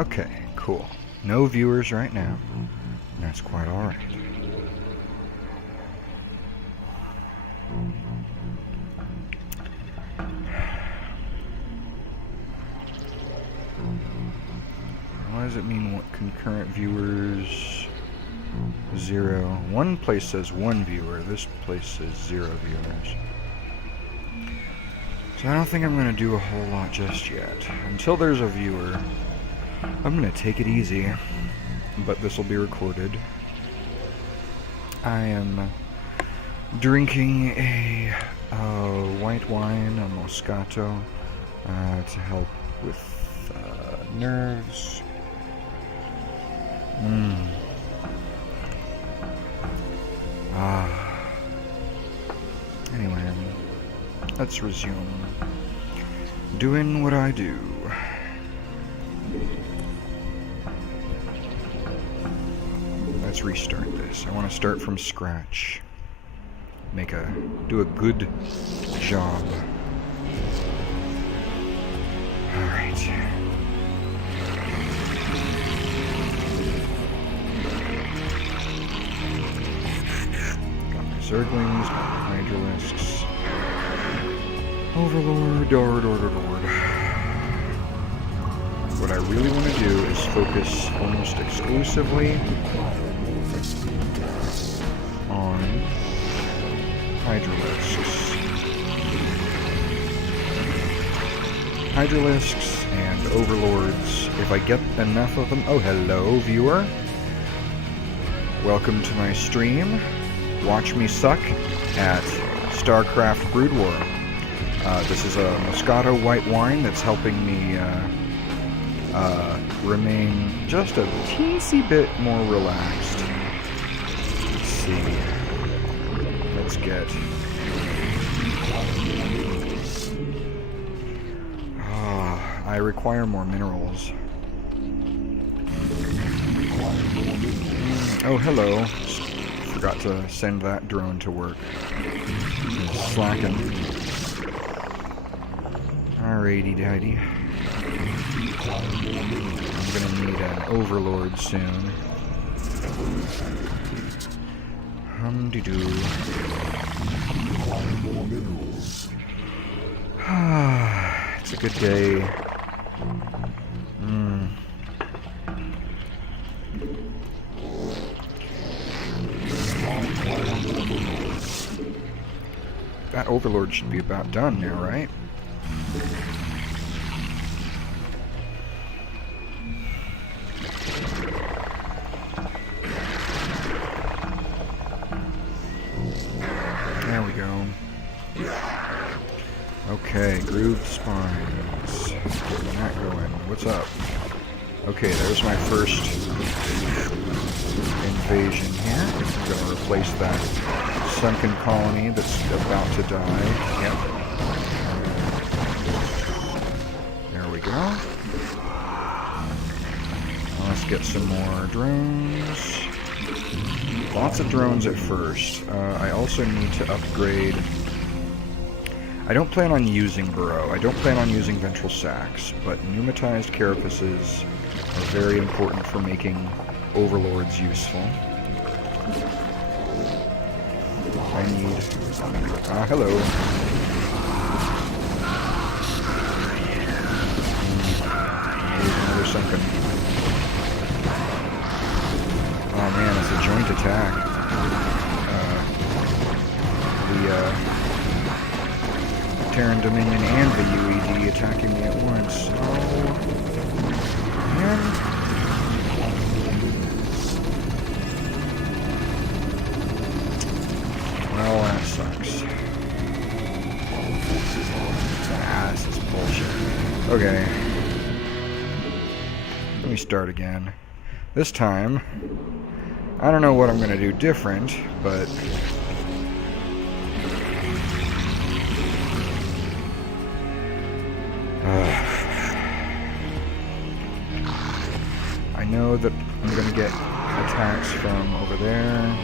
Okay, cool. No viewers right now. That's quite alright. What does it mean, what concurrent viewers? 0. One place says 1 viewer, this place says 0 viewers. So I don't think I'm going to do a whole lot just yet. Until there's a viewer, I'm going to take it easy. But this will be recorded. I am drinking a white wine, a Moscato, to help with nerves. Anyway, let's resume doing what I do. Let's restart this. I want to start from scratch. Do a good job. Alright. Got my Zerglings, got my Hydralisks. Overlord, Lord. What I really want to do is focus almost exclusively on Hydralisks and Overlords. If I get enough of them... Oh, hello, viewer. Welcome to my stream. Watch me suck at StarCraft Brood War. This is a Moscato white wine that's helping me remain just a teensy bit more relaxed. Let's see. Let's get... I require more minerals. Oh, hello. Forgot to send that drone to work. It's slacking. Alrighty, daddy. I'm gonna need an overlord soon. Hum-de-doo. It's a good day. That overlord should be about done now, right? There we go. Okay, grooved spines. Getting that going. What's up? Okay, there's my first invasion here. I'm going to replace that sunken colony that's about to die. Yep. There we go. Let's get some more drones. Lots of drones at first. I also need to upgrade... I don't plan on using Burrow. I don't plan on using Ventral Sacs, but pneumatized carapaces are very important for making overlords useful. I need... hello. Here's another sunken. Oh man, it's a joint attack. Terran Dominion and the UED attacking me at once. Oh, man. Well, that sucks. This is bullshit. Okay. Let me start again. This time, I don't know what I'm going to do different, but... I know that I'm going to get attacks from over there.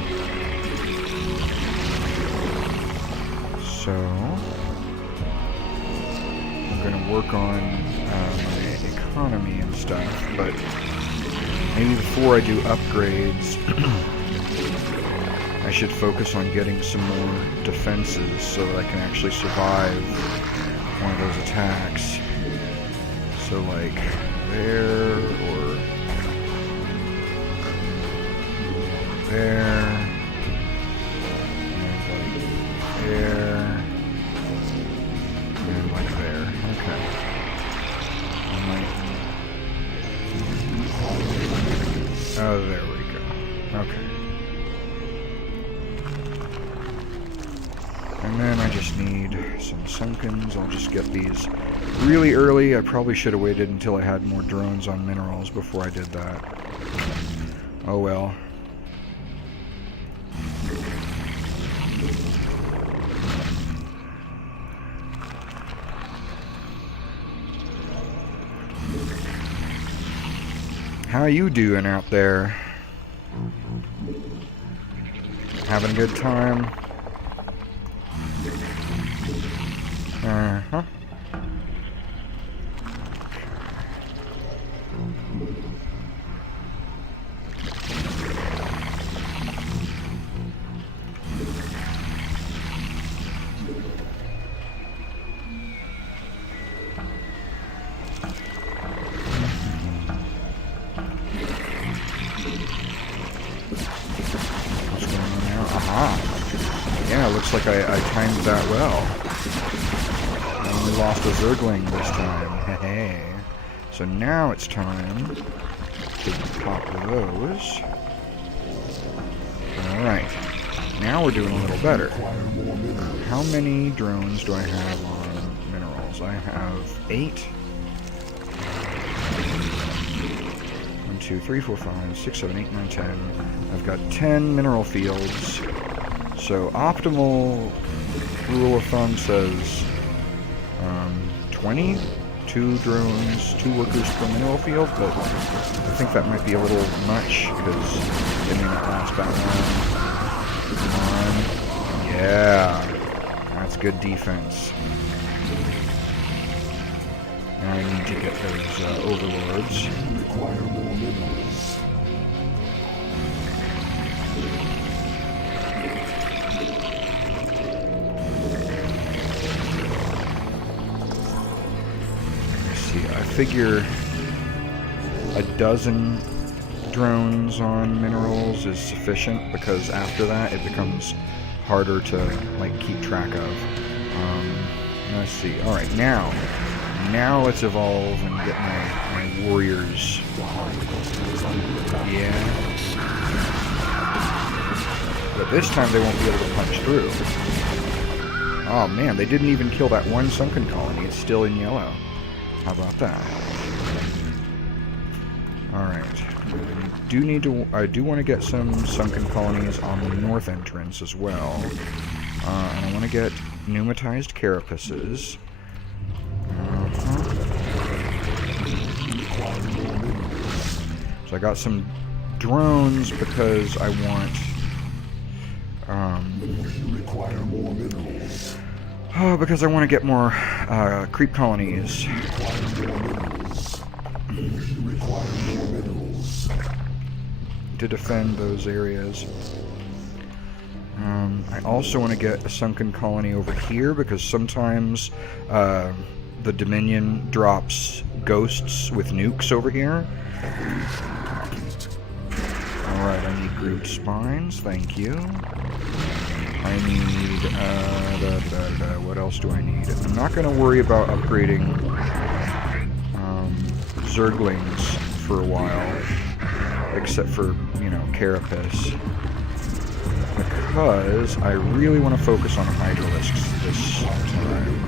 So, I'm going to work on my economy and stuff, but maybe before I do upgrades, I should focus on getting some more defenses so that I can actually survive one of those attacks. So like there, or there, and like there, and like there. Okay. Oh, there we go. Okay. And then I just need some sunkens. I'll just get these really early. I probably should have waited until I had more drones on minerals before I did that. Oh well. How you doing out there? Having a good time? Uh-huh. What's going on now? Aha! Yeah, looks like I timed that well. I only lost a Zergling this time. Hey. So now it's time to pop those. Alright. Now we're doing a little better. How many drones do I have on minerals? I have 8. 1, 2, 3, 4, 5, 6, 7, 8, 9, 10. I've got 10 mineral fields. So optimal rule of thumb says 20, 2 drones, 2 workers per mineral field, but I think that might be a little much because they may not last that long. Come on. Yeah, that's good defense. Now I need to get those overlords. I figure a dozen drones on minerals is sufficient because after that it becomes harder to like keep track of. Let's see. All right, now let's evolve and get my warriors. Yeah. But this time they won't be able to punch through. Oh man, they didn't even kill that one sunken colony. It's still in yellow. How about that? Alright. I do want to get some sunken colonies on the north entrance as well. And I want to get pneumatized carapaces. So I got some drones because I want because I want to get more creep colonies. To defend those areas. I also want to get a sunken colony over here because sometimes the Dominion drops ghosts with nukes over here. Alright, I need grouped spines, thank you. I need, what else do I need? I'm not going to worry about upgrading Zerglings for a while, except for, you know, Carapace, because I really want to focus on Hydralisks this time.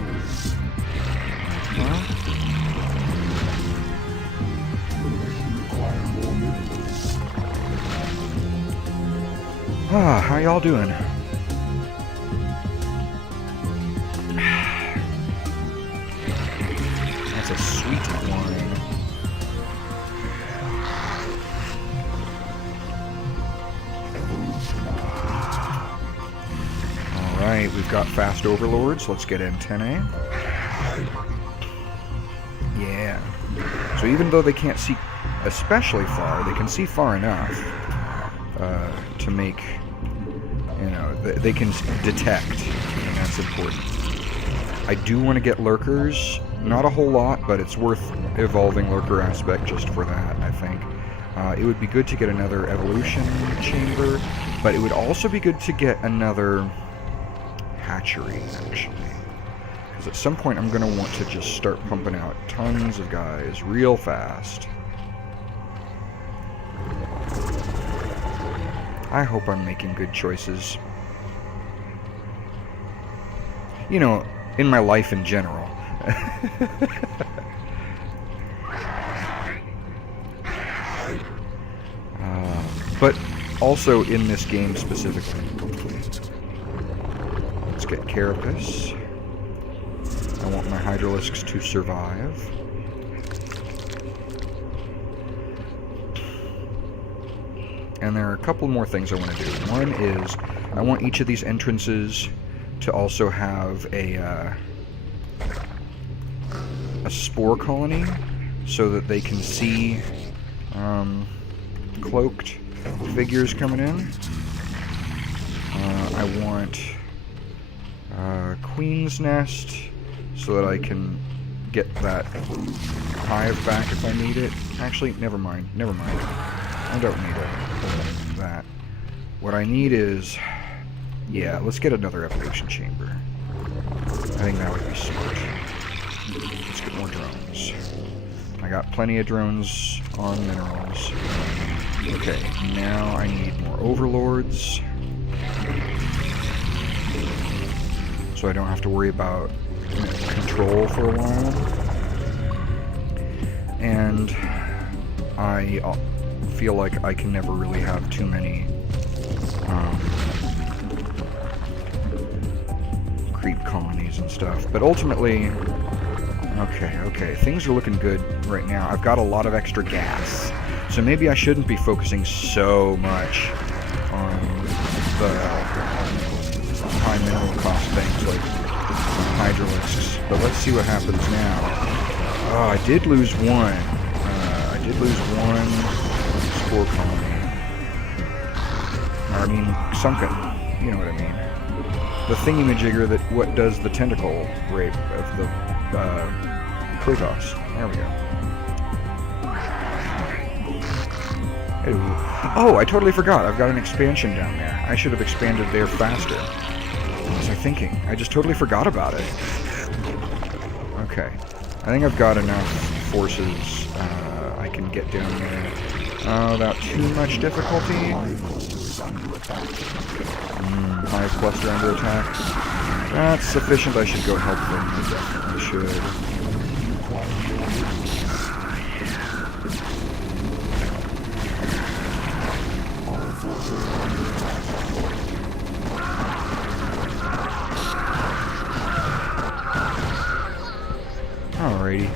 How y'all doing? That's a sweet wine. Alright, we've got fast overlords. Let's get antennae. Yeah. So even though they can't see especially far, they can see far enough to make, you know, they can detect, and that's important. I do want to get lurkers, not a whole lot, but it's worth evolving lurker aspect just for that, I think. It would be good to get another evolution chamber, but it would also be good to get another hatchery, actually. Because at some point I'm going to want to just start pumping out tons of guys real fast. I hope I'm making good choices. You know, in my life in general. But also in this game specifically. Let's get Carapace. I want my Hydralisks to survive. And there are a couple more things I want to do. One is, I want each of these entrances to also have a spore colony, so that they can see cloaked figures coming in. I want Queen's Nest, so that I can get that hive back if I need it. Actually, never mind. I don't need that. What I need is... yeah, let's get another evolution chamber. I think that would be smart. Let's get more drones. I got plenty of drones on minerals. Okay, now I need more overlords. So I don't have to worry about control for a while. And I feel like I can never really have too many creep colonies and stuff. But ultimately, okay, things are looking good right now. I've got a lot of extra gas. So maybe I shouldn't be focusing so much on the high mineral cost things like Hydralisks. But let's see what happens now. Oh, I did lose one. I did lose one spore colony. I mean, sunken. You know what I mean. The thingy-majigger that what does the tentacle rape of the Protoss. There we go. Ooh. Oh, I totally forgot. I've got an expansion down there. I should have expanded there faster. What was I thinking? I just totally forgot about it. Okay. I think I've got enough forces I can get down there without too much difficulty. Hive cluster under attack. That's sufficient. I should go help them. I should. Alrighty.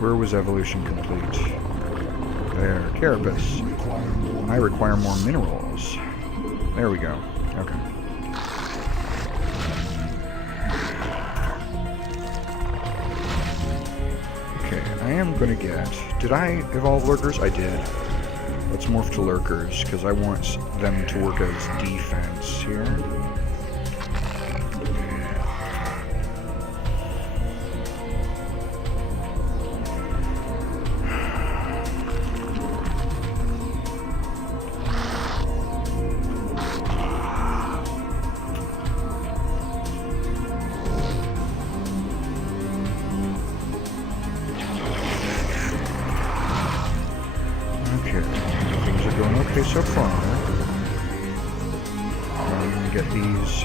Where was evolution complete? There, Carapace. I require more minerals. There we go. Okay. Okay, I am gonna get... did I evolve lurkers? I did. Let's morph to lurkers, because I want them to work as defense here. Things are going okay so far. I'm going to get these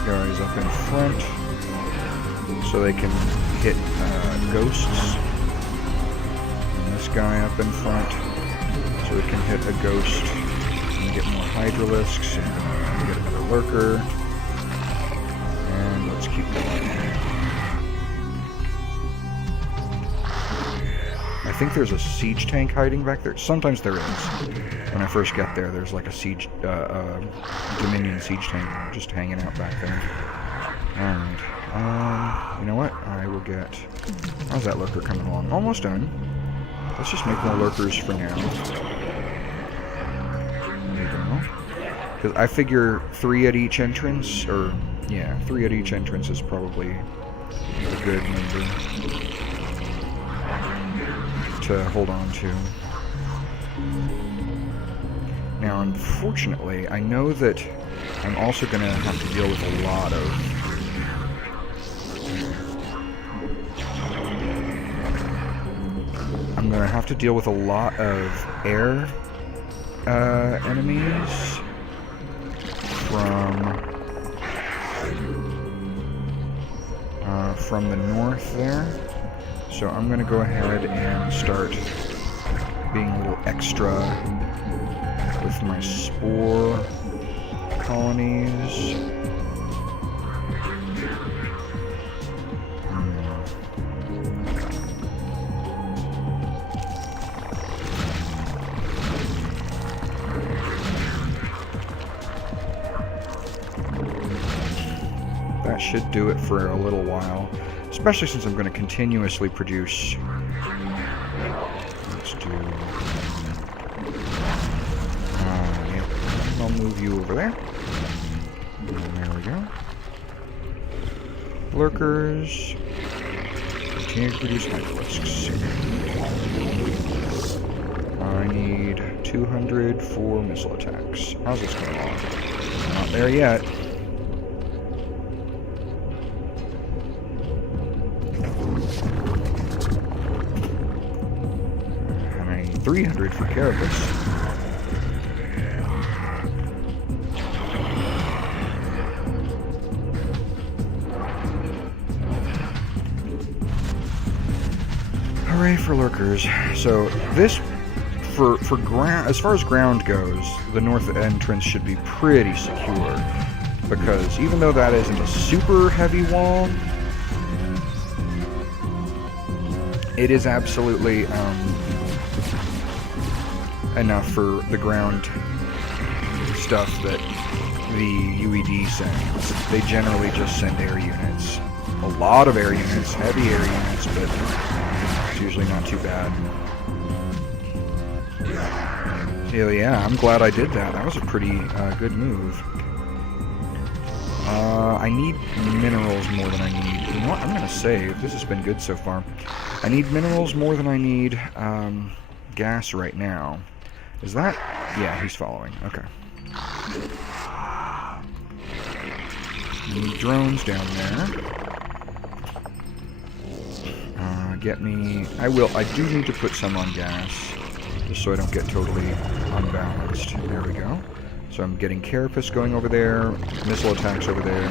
guys up in front so they can hit ghosts. And this guy up in front so we can hit a ghost and get more Hydralisks and get another lurker. And let's keep going. I think there's a siege tank hiding back there. Sometimes there is. When I first get there, there's like a siege, Dominion siege tank just hanging out back there. Alright. You know what? I will get... How's that lurker coming along? Almost done. Let's just make more lurkers for now. There you go. Because I figure 3 at each entrance, or... Yeah, 3 at each entrance is probably a good number to hold on to. Now, unfortunately, I know that I'm also going to have to deal with a lot of... I'm going to have to deal with a lot of air enemies from the north there. So I'm going to go ahead and start being a little extra with my spore colonies. That should do it for a little while. Especially since I'm going to continuously produce. Let's do... yeah. I'll move you over there. And there we go. Lurkers. Continue to produce hydralisks. I need 200 for missile attacks. How's this going along? Not there yet. 300 for Carapace. Hooray for lurkers. So this, for ground, as far as ground goes, the north entrance should be pretty secure, because even though that isn't a super heavy wall, it is absolutely enough for the ground stuff that the UED sends. They generally just send air units. A lot of air units, heavy air units, but it's usually not too bad. So yeah, I'm glad I did that. That was a pretty good move. I need minerals more than I need. You know what? I'm going to save. This has been good so far. I need minerals more than I need gas right now. Is that... Yeah, he's following. Okay. Need drones down there. Get me... I do need to put some on gas, just so I don't get totally unbalanced. There we go. So I'm getting Carapace going over there, missile attacks over there.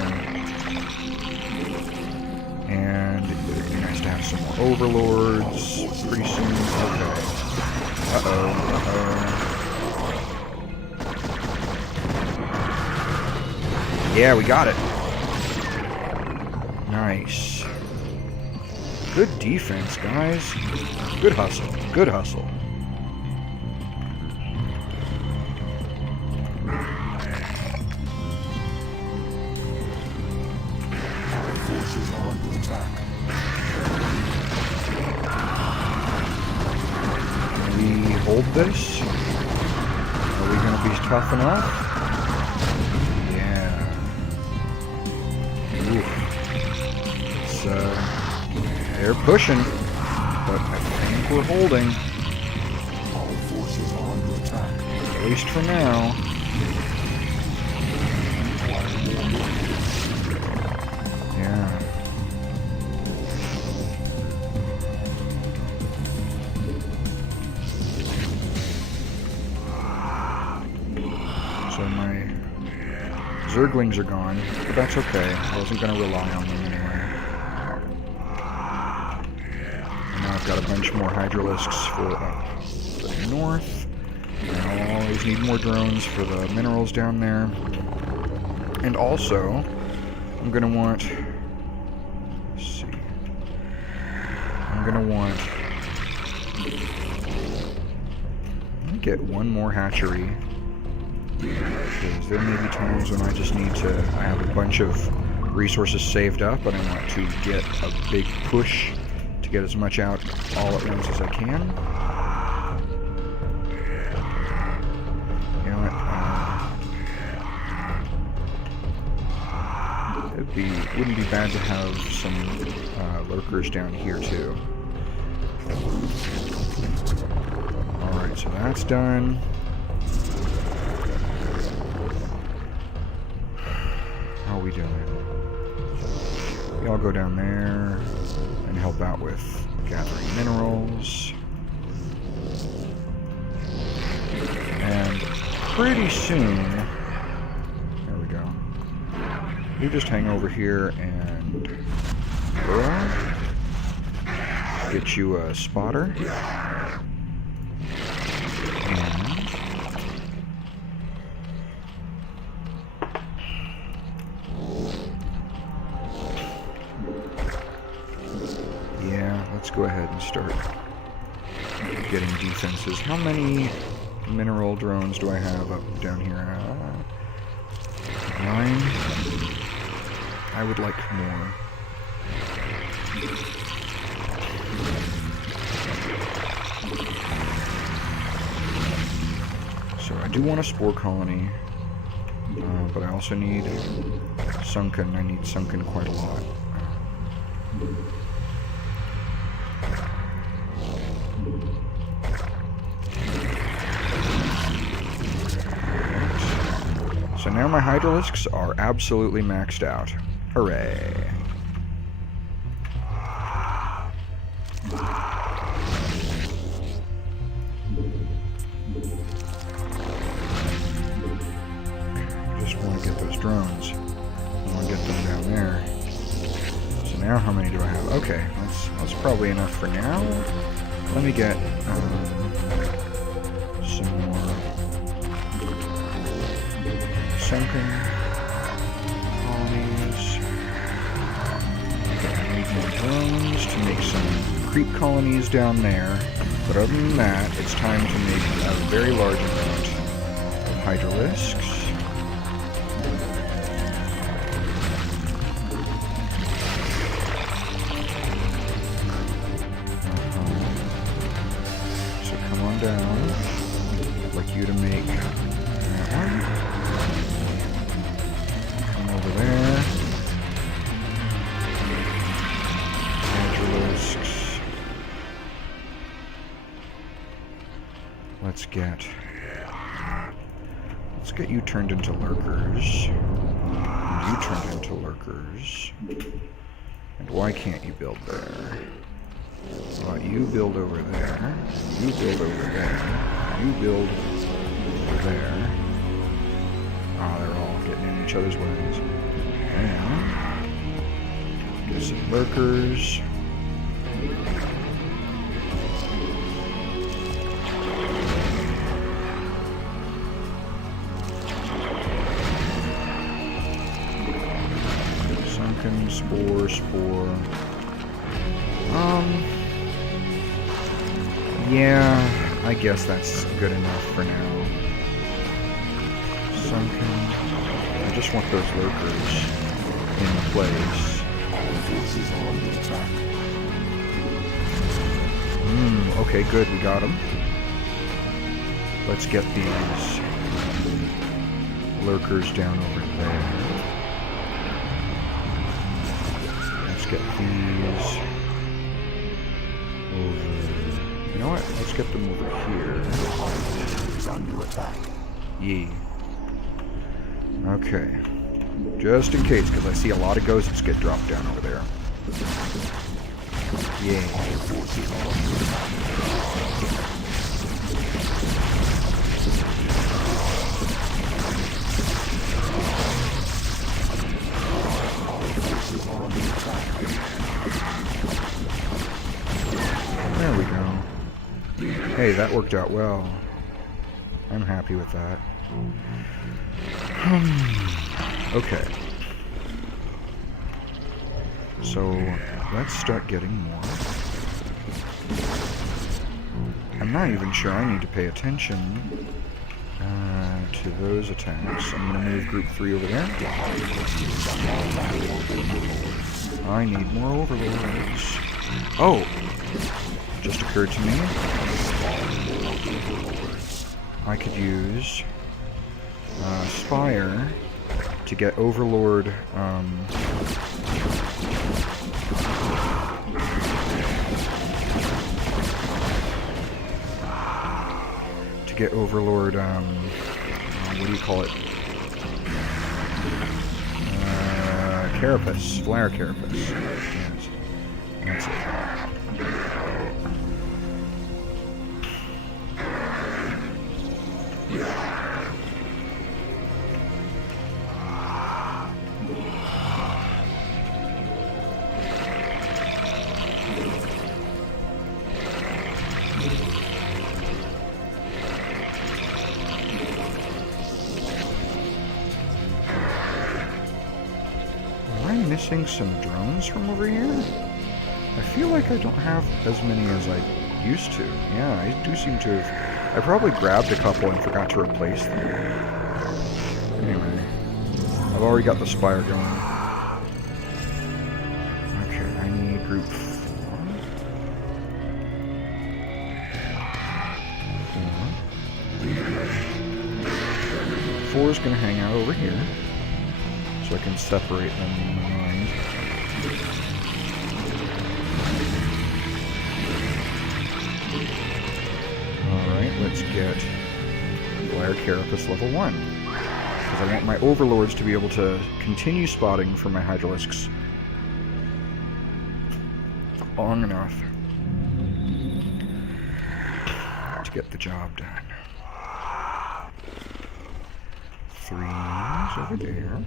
And it'd be nice to have some more overlords pretty soon. Okay. Uh-oh. Yeah, we got it. Nice. Good defense, guys. Good hustle. Good hustle. Forces are under attack. Can we hold this? Are we going to be tough enough? They're pushing, but I think we're holding. All forces are under attack. At least for now. Yeah. So my Zerglings are gone, but that's okay. I wasn't going to rely on them anyway. I've got a bunch more Hydralisks for the north. And I'll always need more drones for the minerals down there. And also, I'm going to want gonna want... Let me get one more hatchery. Because there may be times when I just need to... I have a bunch of resources saved up, and I want to get a big push to get as much out all at once as I can. You know what? Wouldn't be bad to have some lurkers down here too. Alright, so that's done. How are we doing? We all go down there and help out with gathering minerals. And pretty soon, there we go. You just hang over here and get you a spotter. Let's go ahead and start getting defenses. How many mineral drones do I have up down here? 9. I would like more. So I do want a spore colony, but I also need sunken. I need sunken quite a lot. So now my hydralisks are absolutely maxed out. Hooray. Just want to get those drones. I want to get them down there. So now how many do I have? Okay, that's probably enough for now. Let me get some more sunken colonies. Okay, I need more drones to make some creep colonies down there. But other than that, it's time to make a very large amount of hydralisks. So come on down. I'd like you to make that one. Over there. Hydralisks. Let's get you turned into lurkers. And you turned into lurkers. And why can't you build there? Well, you build over there. You build over there. You build over there. Ah, they're all getting in each other's ways. And get some lurkers. Sunken spore. Yeah, I guess that's good enough for now. Sunken. I just want those lurkers in place. Forces on the attack. Okay, good, we got them. Let's get these lurkers down over there. Let's get these over... You know what? Let's get them over here. Is under attack. Yee. Okay. Just in case, because I see a lot of ghosts get dropped down over there. Yay. There we go. Hey, that worked out well. I'm happy with that. Okay. So, let's start getting more I'm not even sure I need to pay attention to those attacks. I'm going to move group 3 over there. I need more overlords. Oh! Just occurred to me. I could use Spire to get Overlord what do you call it? Carapace. Flyer Carapace. Yes. That's it. Missing some drones from over here? I feel like I don't have as many as I used to. Yeah, I do seem to have... I probably grabbed a couple and forgot to replace them. Anyway, I've already got the Spire going. Okay, I need group 4. 4 is going to hang out over here, so I can separate them in my mind. Alright, let's get Flyer Carapace level 1. Because I want my overlords to be able to continue spotting for my Hydralisks long enough to get the job done. 3's over there.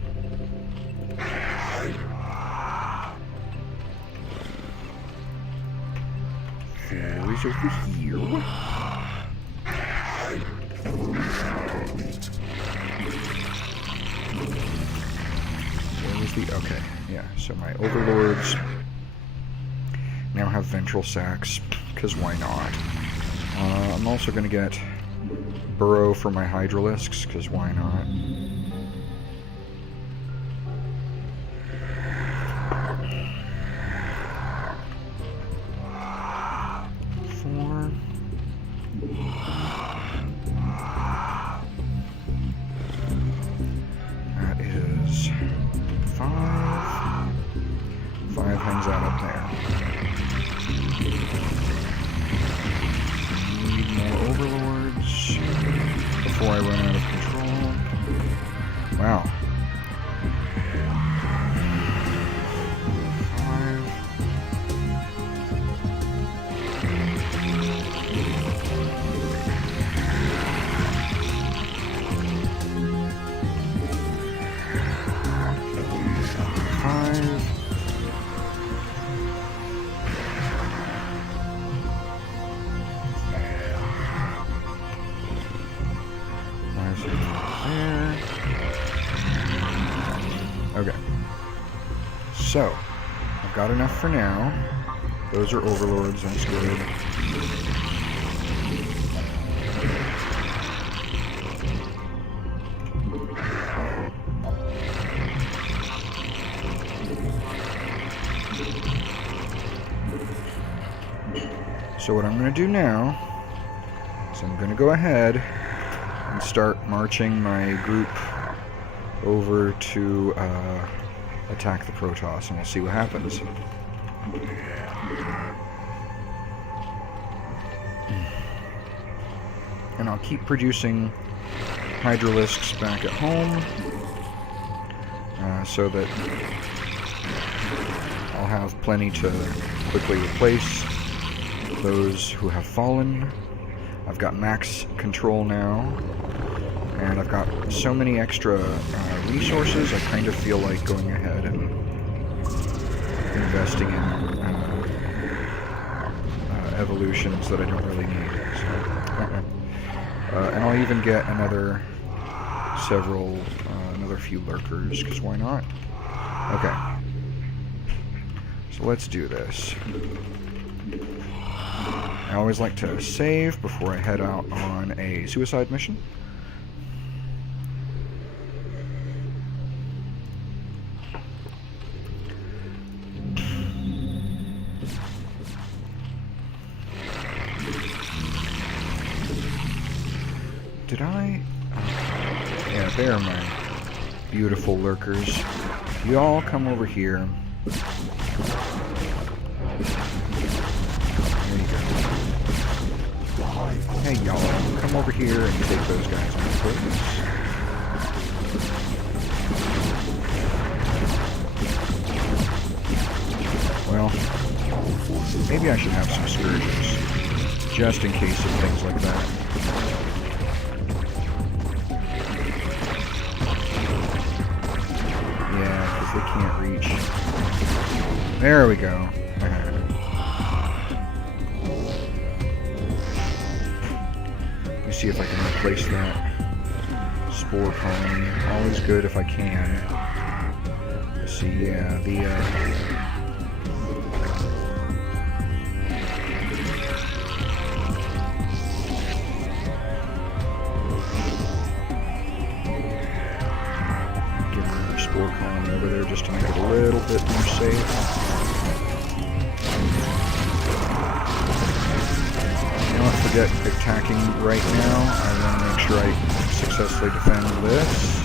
4's over here. Where was the... Okay, yeah, so my overlords now have ventral sacks, because why not? I'm also going to get burrow for my Hydralisks, because why not? That is 5. 5 hangs out up there. Need more overlords before I run out of control. Wow. 5. Okay. So, I've got enough for now. Those are overlords, that's good. So what I'm going to do now is I'm going to go ahead and start marching my group over to attack the Protoss, and we'll see what happens. And I'll keep producing Hydralisks back at home, so that I'll have plenty to quickly replace those who have fallen. I've got max control now, and I've got so many extra resources, I kind of feel like going ahead and investing in evolutions that I don't really need. So, and I'll even get another few lurkers, because why not? Okay. So let's do this. I always like to save before I head out on a suicide mission. Did I? Yeah, there are my beautiful lurkers. You all come over here. There you go. Hey, y'all, come over here and take those guys on purpose. Well, maybe I should have some scourges, just in case of things like that. They can't reach. There we go. Let me see if I can replace that spore colony. Always good if I can. Let's see, yeah, spore colony over there just to make it a little bit more safe. Don't forget attacking right now. I want to make sure I successfully defend this.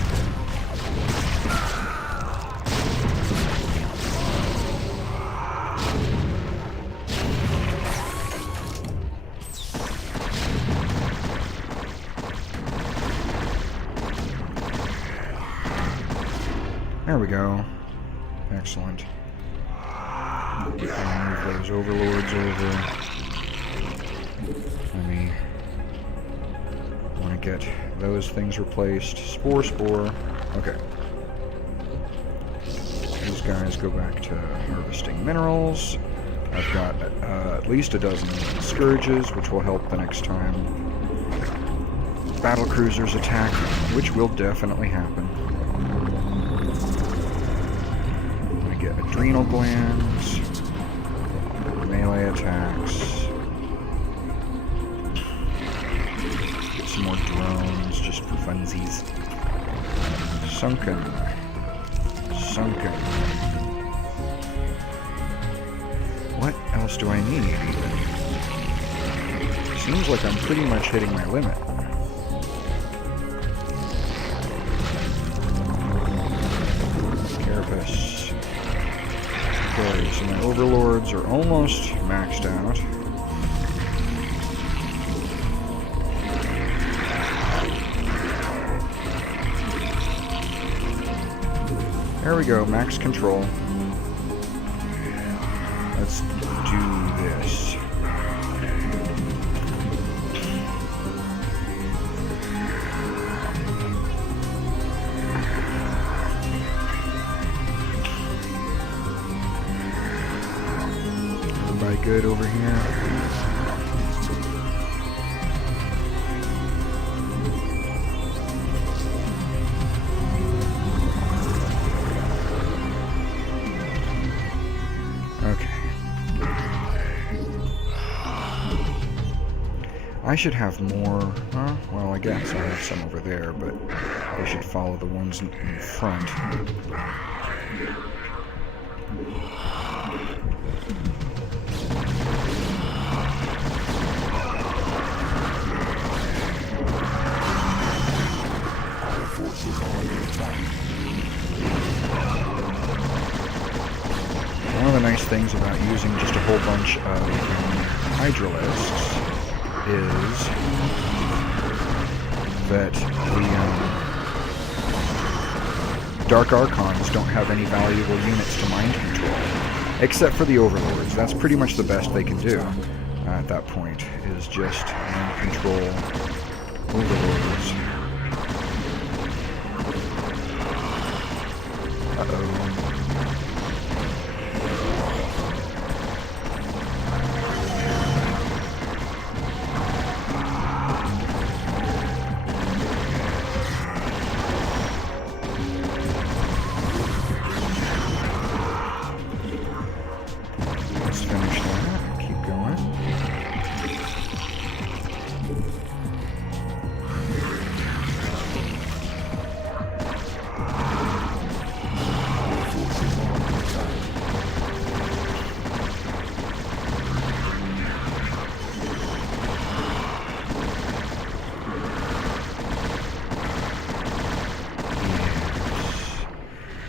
There we go. Excellent. I'll move those overlords over. I want to get those things replaced. Spore. Okay. These guys go back to harvesting minerals. I've got at least a dozen scourges, which will help the next time battle cruisers attack, which will definitely happen. Get adrenal glands, melee attacks, get some more drones just for funsies. Sunken. What else do I need even? Seems like I'm pretty much hitting my limit. Carapace. Okay, so my overlords are almost maxed out. There we go, max control. Let's do this. Good over here. Okay. I should have more. Well, I guess I have some over there, but I should follow the ones in front. One of the nice things about using just a whole bunch of hydralisks is that the Dark Archons don't have any valuable units to mind control, except for the Overlords. That's pretty much the best they can do at that point, is just mind control Overlords. Uh-oh. Let's finish that. Keep going.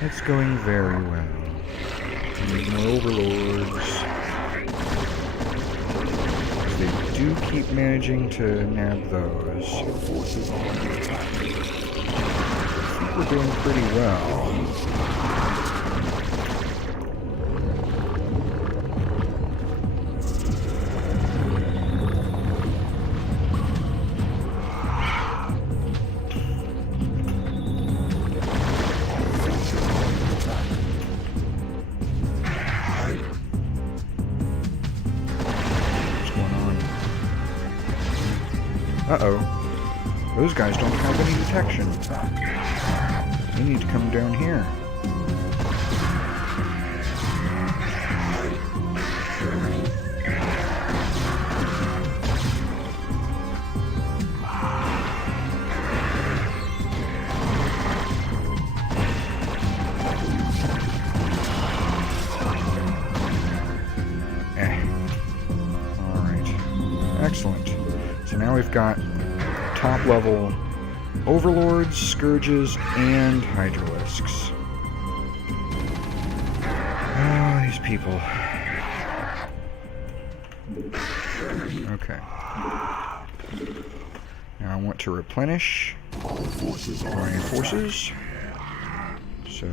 It's going very well. We need more overlords. They do keep managing to nab those. Our forces are under attack. I think we're doing pretty well. Uh-oh. Those guys don't have any detection. They need to come down here. Alright. Excellent. So now we've got top level overlords, scourges, and hydralisks. Ah, these people. Okay. Now I want to replenish my forces. So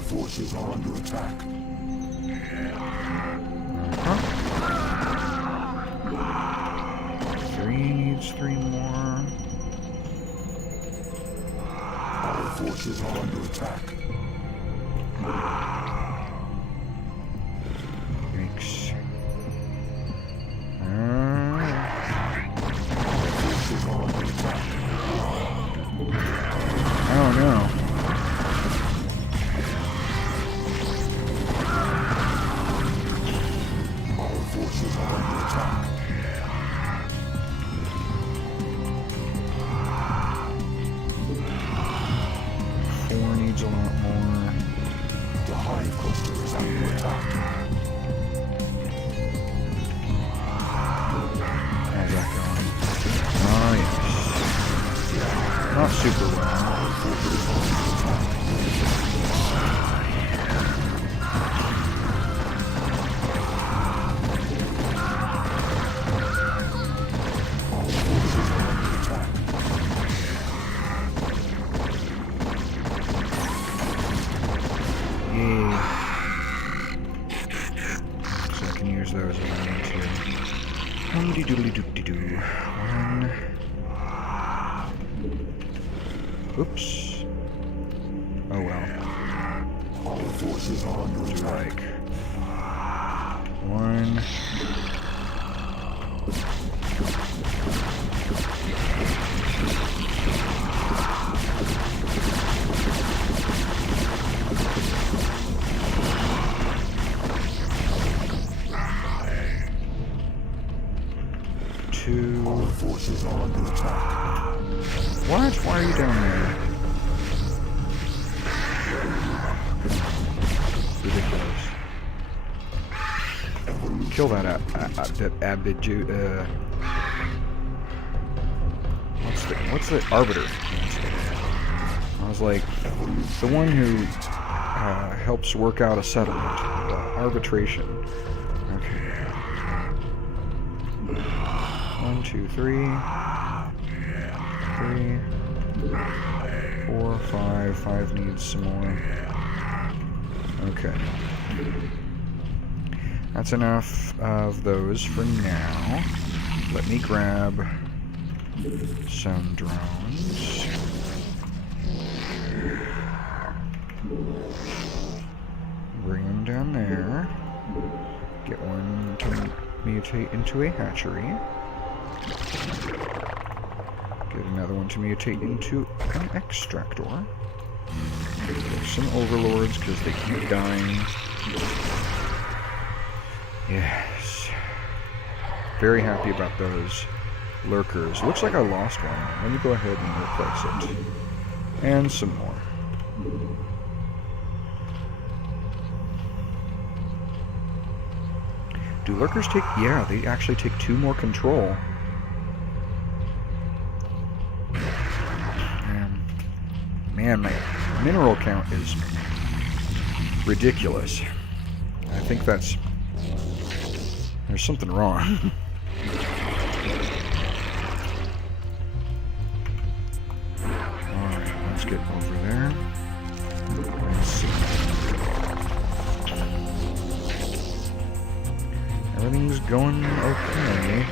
forces are under attack. Three needs three more. Our forces are under attack. Yikes. Our forces are under attack. Oh no. Four needs a lot more. The hive cluster is under attack. How's that going? Oh yes. Not super well. So I can use those if I need to. Doodly-doodly-doo-doo. One. Oops. Oh well. Our forces are under Do attack. like one. Two. Our forces are under attack. What? Why are you down there? Ridiculous. Kill that Abiju. What's the arbiter? I was like, the one who helps work out a settlement, arbitration. Okay. 1, 2, 3, 4, 5. 5 needs some more. Okay. That's enough of those for now. Let me grab some drones. Bring them down there. Get one to mutate into a hatchery. Get another one to mutate into an extractor. Get some overlords because they keep dying. Yes. Very happy about those lurkers. Looks like I lost one. Let me go ahead and replace it. And some more. Do lurkers take... Yeah, they actually take 2 more control. Man, my mineral count is ridiculous. I think that's... There's something wrong. Alright, let's get over there. Let's see. Everything's going okay.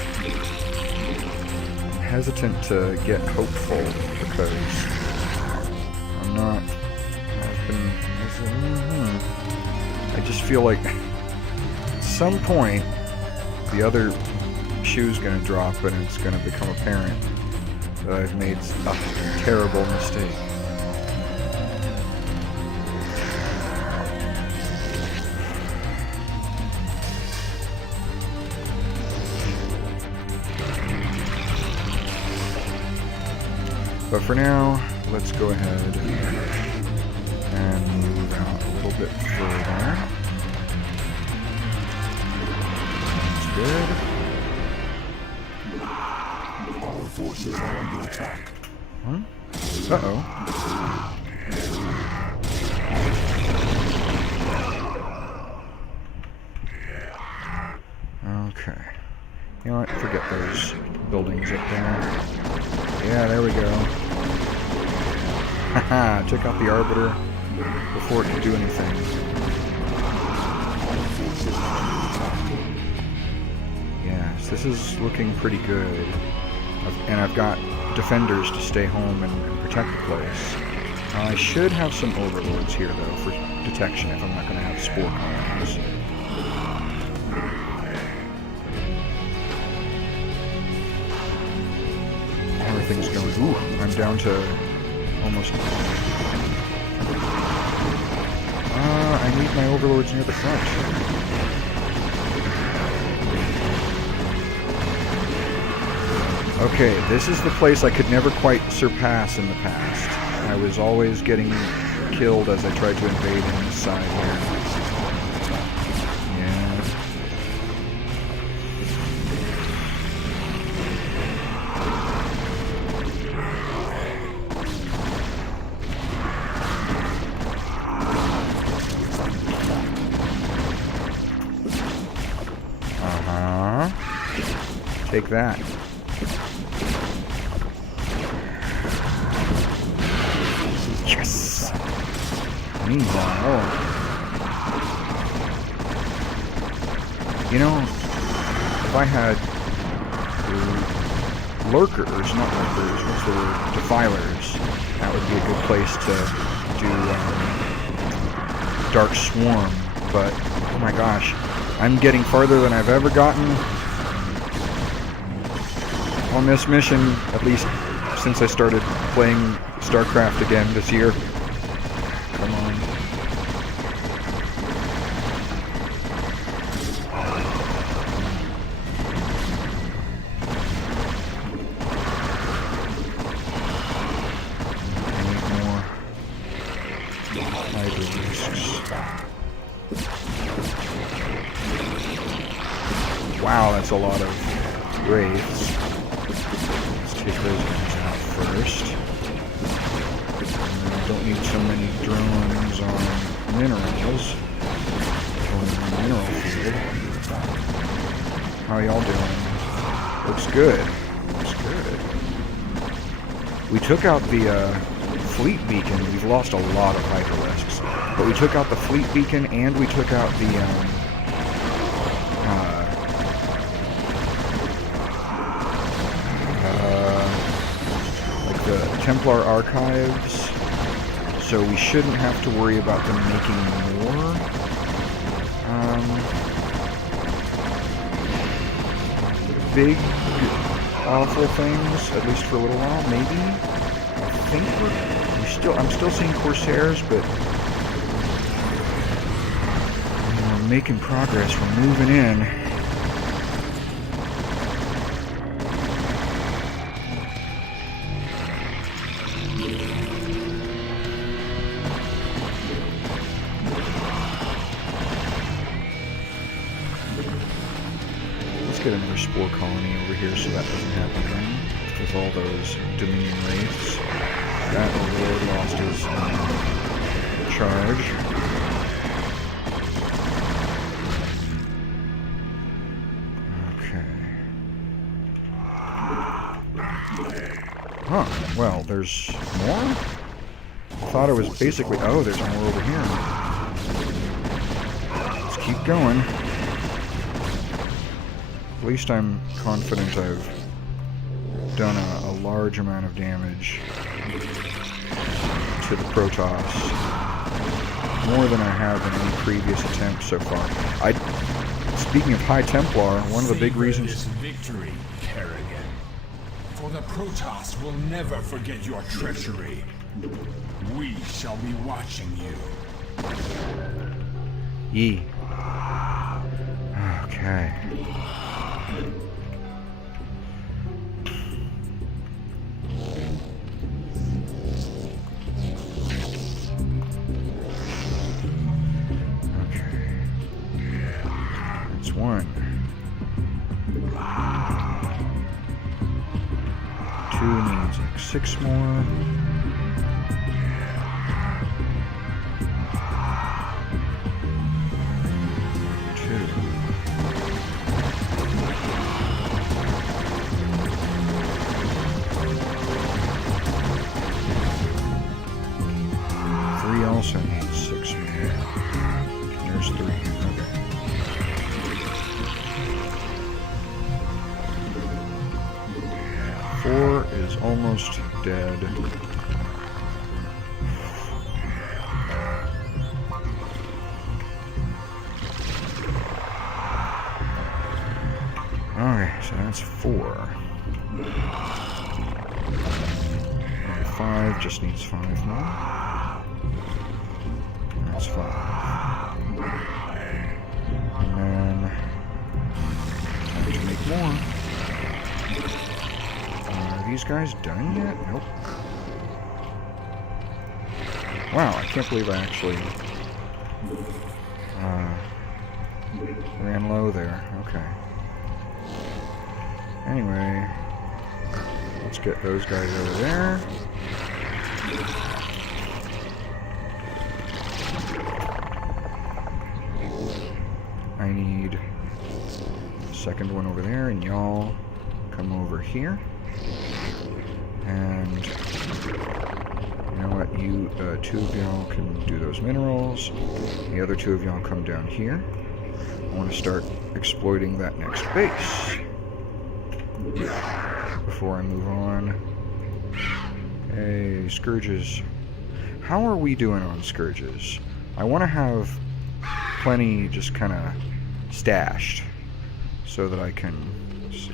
I'm hesitant to get hopeful because I'm not... I just feel like at some point the other shoe's gonna drop and it's gonna become apparent that I've made a terrible mistake. But for now, let's go ahead and move out a little bit further. That's good. Our forces are under attack. Huh? Uh-oh. Okay. You know what? Forget those buildings up there. Yeah, there we go. Haha, took out the Arbiter before it could do anything. Yes, this is looking pretty good. And I've got defenders to stay home and protect the place. I should have some overlords here, though, for detection if I'm not going to have spore colonies. Everything's going... Ooh, I'm down to almost... I need my overlords near the front. Okay, this is the place I could never quite surpass in the past. I was always getting killed as I tried to invade in this side here. Yeah. Uh-huh. Take that. Yes! Meanwhile... You know, if I had lurkers, not lurkers, what's the word? Defilers, that would be a good place to do Dark Swarm, but, oh my gosh, I'm getting farther than I've ever gotten on this mission, at least since I started playing StarCraft again this year. Come on. I need more hydralisks. Wow, that's a lot of wraiths. Let's take those guys out first. Don't need so many drones on minerals. Or mineral field. How y'all doing? Looks good. Looks good. We took out the fleet beacon. We've lost a lot of hydralisks. But we took out the fleet beacon and we took out the like the Templar archives. So we shouldn't have to worry about them making more. Big, awful things, at least for a little while, maybe. I think I'm still seeing Corsairs, but we're making progress. We're moving in. Let's get another spore colony over here so that doesn't happen again. With all those Dominion wraiths. That overlord lost his charge. Huh, well, there's more? I thought it was basically... Oh, there's more over here. Let's keep going. At least I'm confident I've done a large amount of damage to the Protoss. More than I have in any previous attempt so far. Speaking of High Templar, one of the big reasons... Victory, Kerrigan. For the Protoss will never forget your treachery. We shall be watching you. Yee. Okay. That's one. 2 needs like 6 more. 2. 3 also needs 6 more. There's 3. Okay. 4 is almost dead. Okay, so that's 4. And 5 just needs 5 more. That's 5. And then time to make more. Are these guys done yet? Nope. Wow, I can't believe I actually ran low there. Okay. Anyway, let's get those guys over there. I need a second one over there, and y'all come over here. And you know what? You 2 of y'all can do those minerals. The other 2 of y'all come down here. I want to start exploiting that next base before I move on. Hey, Scourges. How are we doing on Scourges? I want to have plenty just kind of stashed so that I can see.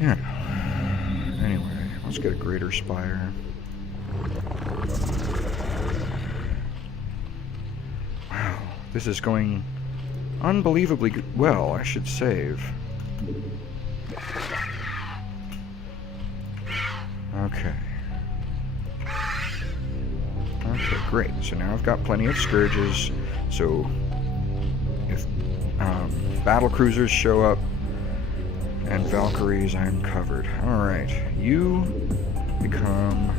Yeah. Anyway, let's get a greater spire. Wow, this is going unbelievably well. I should save. Okay. Okay, great. So now I've got plenty of Scourges. So if battle cruisers show up and Valkyries, I'm covered. Alright, you become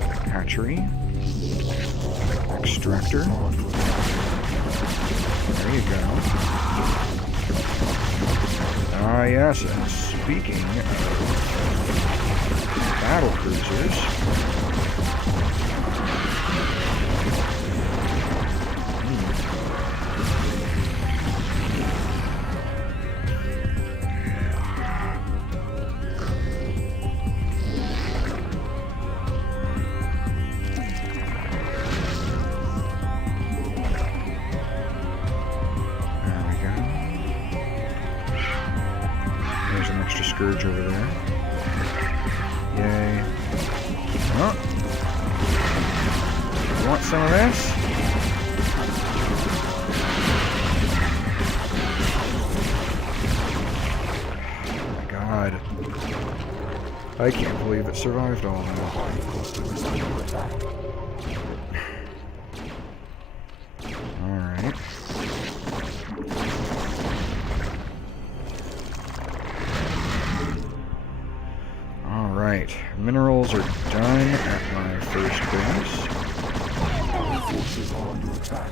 hatchery, extractor. There you go. Ah, yes, and speaking of battle cruisers, Scourge over there. Yay. Oh. You want some of this? Oh my god. I can't believe it survived all that. Alright. Alright. Minerals are done at my first base. Forces are under attack.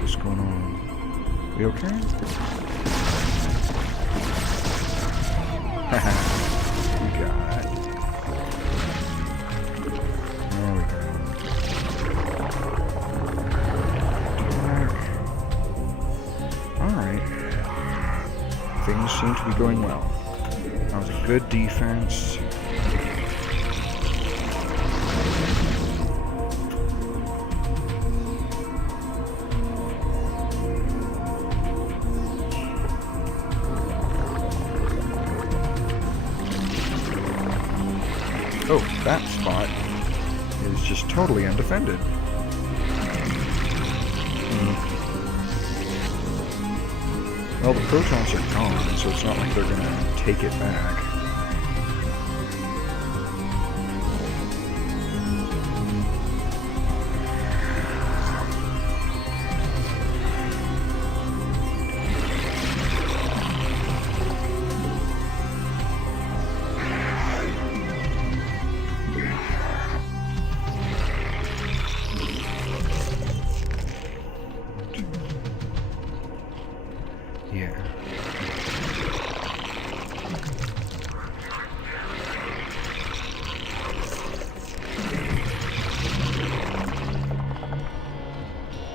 What's going on? We okay? Haha. We got it. There we go. Alright. Things seem to be going well. That was a good defense. Oh, that spot is just totally undefended. Well, the protons are gone, so it's not like they're gonna take it back. Yeah.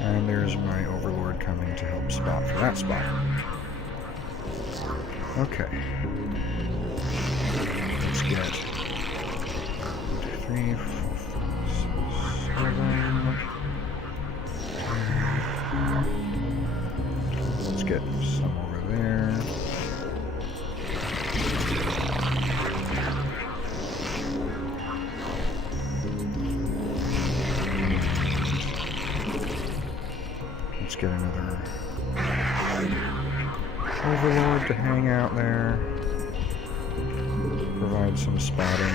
And there's my overlord coming to help spot for that spot. Okay. Let's get 3, 4, 5, 6, 7. Let's get some over there. Let's get another overlord to hang out there. Provide some spotting.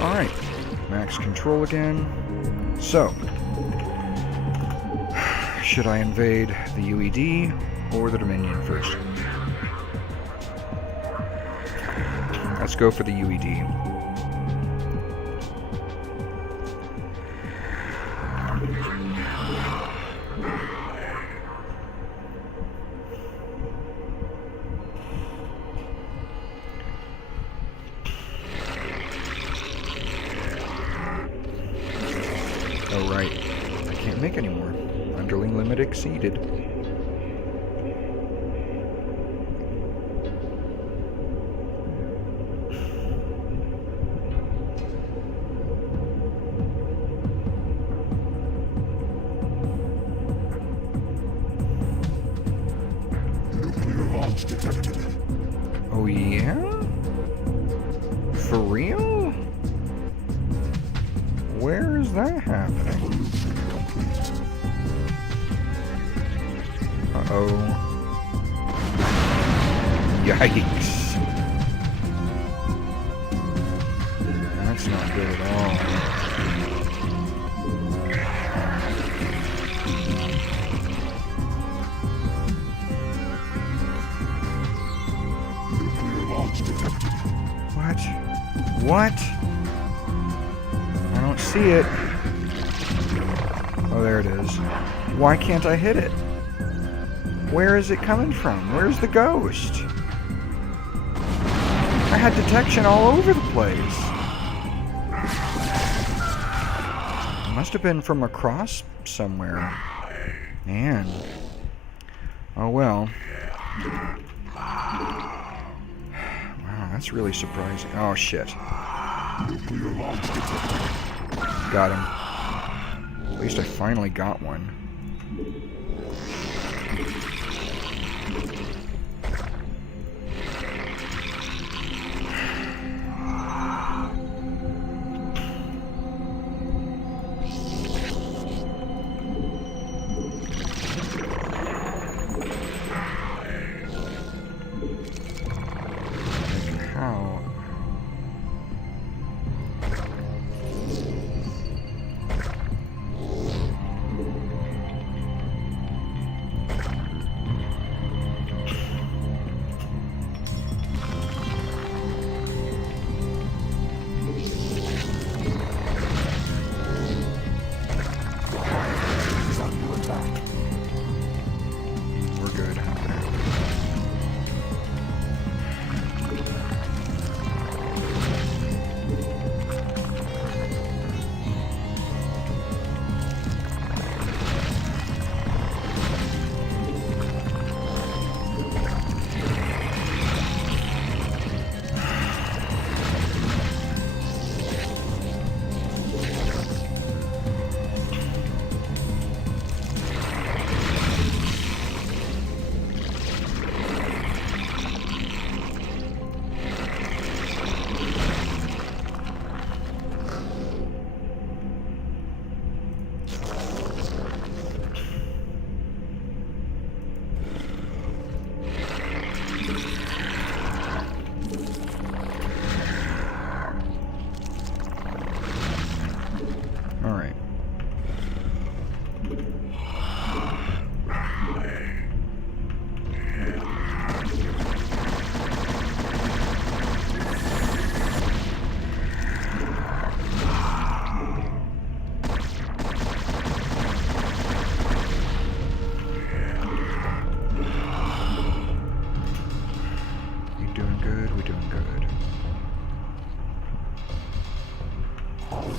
Alright, max control again. So, should I invade the UED or the Dominion first? Let's go for the UED. Oh, right. I can't make any more. Underling limit exceeded. Nuclear launch detected. Oh, yeah? For real? Where is that happening? Uh-oh. Yikes. That's not good at all. Nuclear launch detected. What? What? I don't see it. Oh, there it is. Why can't I hit it? Where is it coming from? Where's the ghost? I had detection all over the place. Must have been from across somewhere. Man. Oh well. Wow, that's really surprising. Oh shit. Got him. At least I finally got one.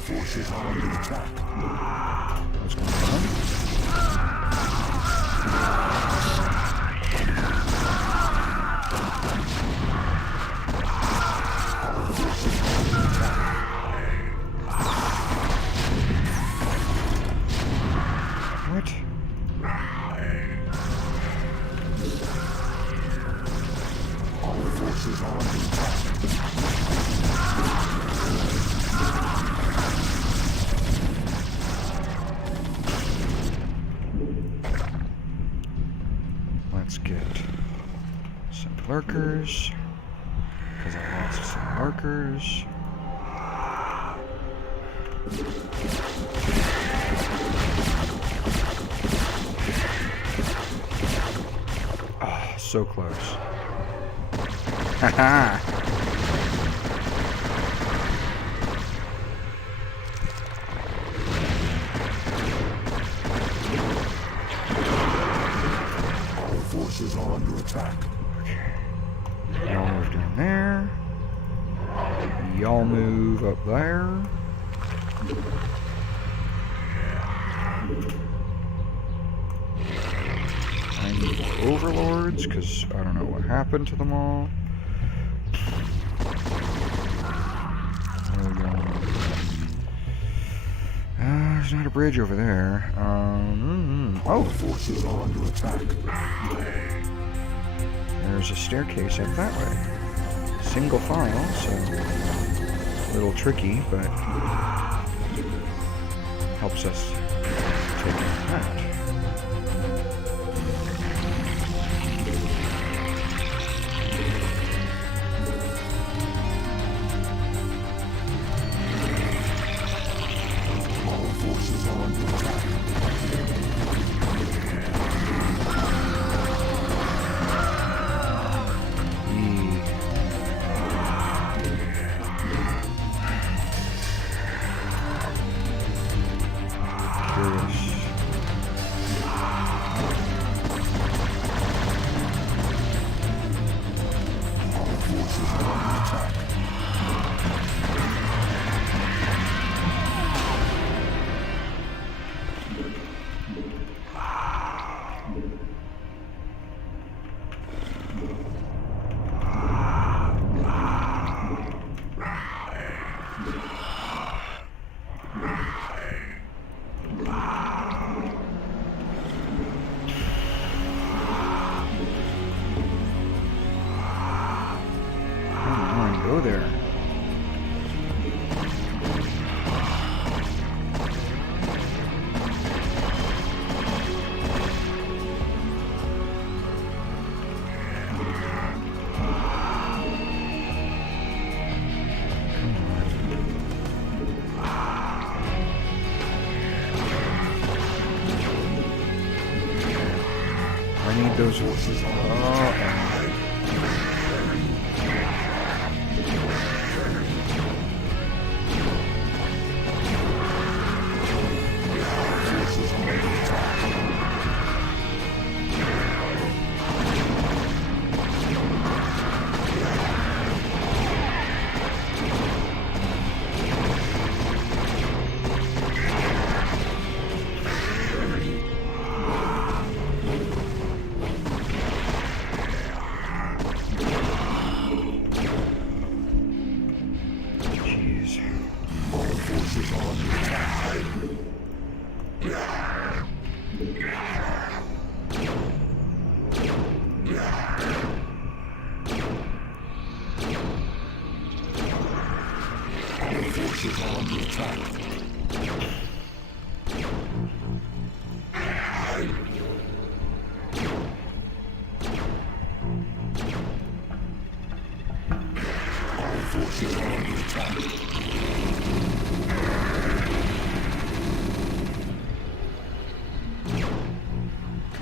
Forces are under attack. What's going on? What? All forces are under attack. Let's get some lurkers, because I lost some lurkers. Ah, so close. Haha! Forces are under attack. Okay. Y'all move down there. Y'all move up there. I need more overlords, because I don't know what happened to them all. Where are we going? There's not a bridge over there. Oh! Forces are under attack. There's a staircase up that way. Single file, so a little tricky, but helps us take that. All forces are under attack. those. Oh,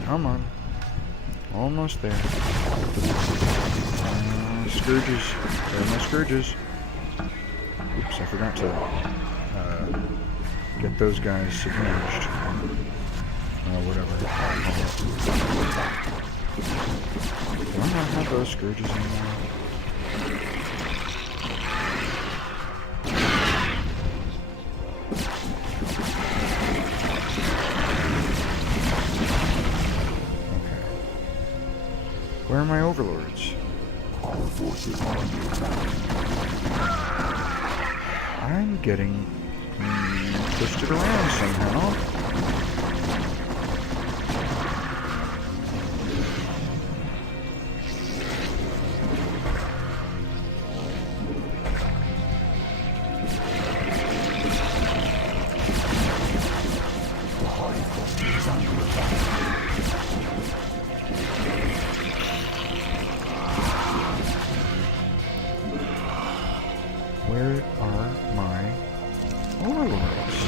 come on. Almost there. Scourges. There are my scourges. Oops, I forgot to get those guys submerged. Whatever. Do I not have those scourges anymore? Where are my overlords? Our forces are under attack. I'm getting twisted around somehow. The High Cluster is under attack. Where are my overlords?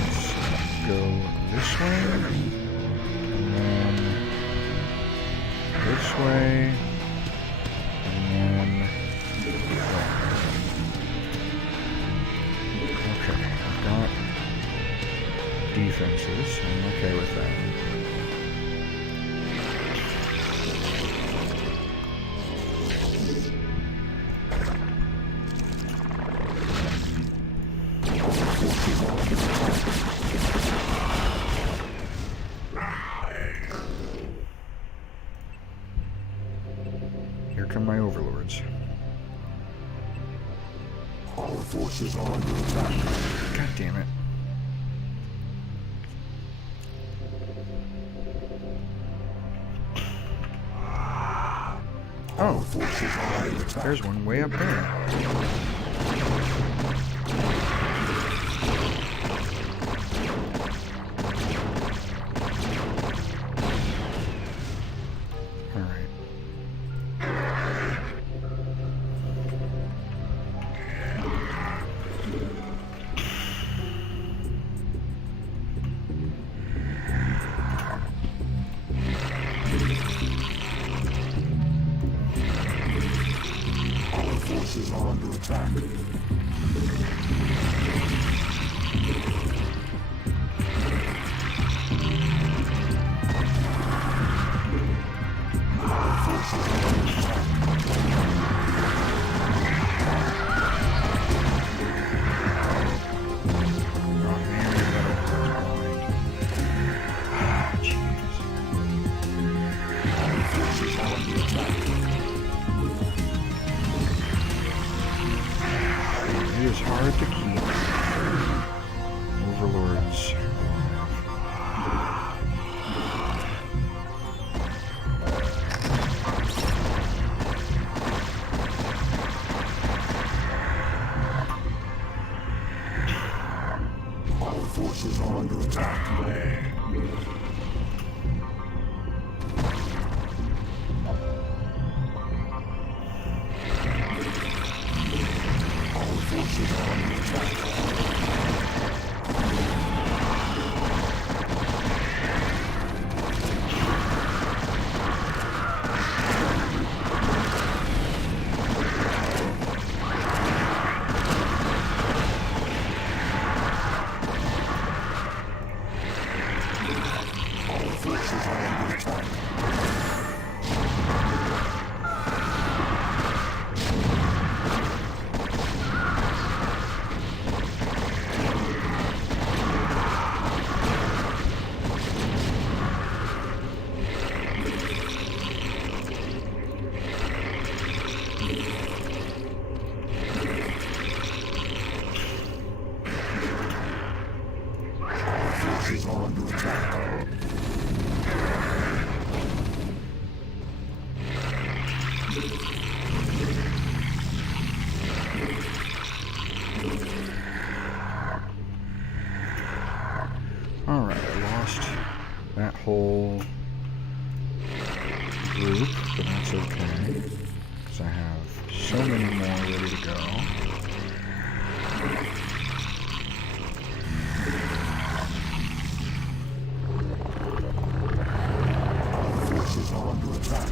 Let's go this way, and then this way. Defenses. I'm okay with that. Here come my overlords. Our forces are under attack. God damn it. Oh, there's one way up there. Forces are under attack. It is hard to keep overlords. Our forces are under attack. So many more ready to go. Forces are under attack.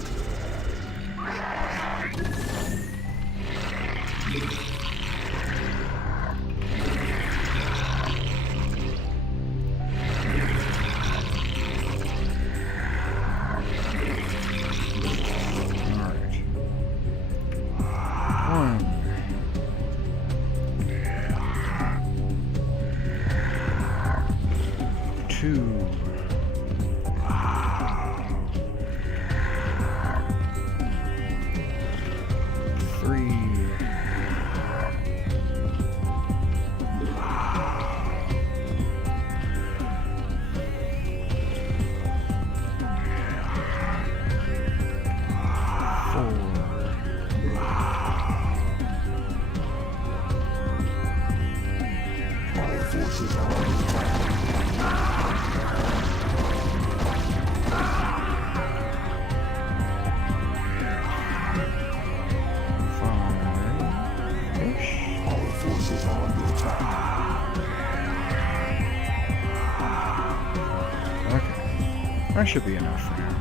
That should be enough for now.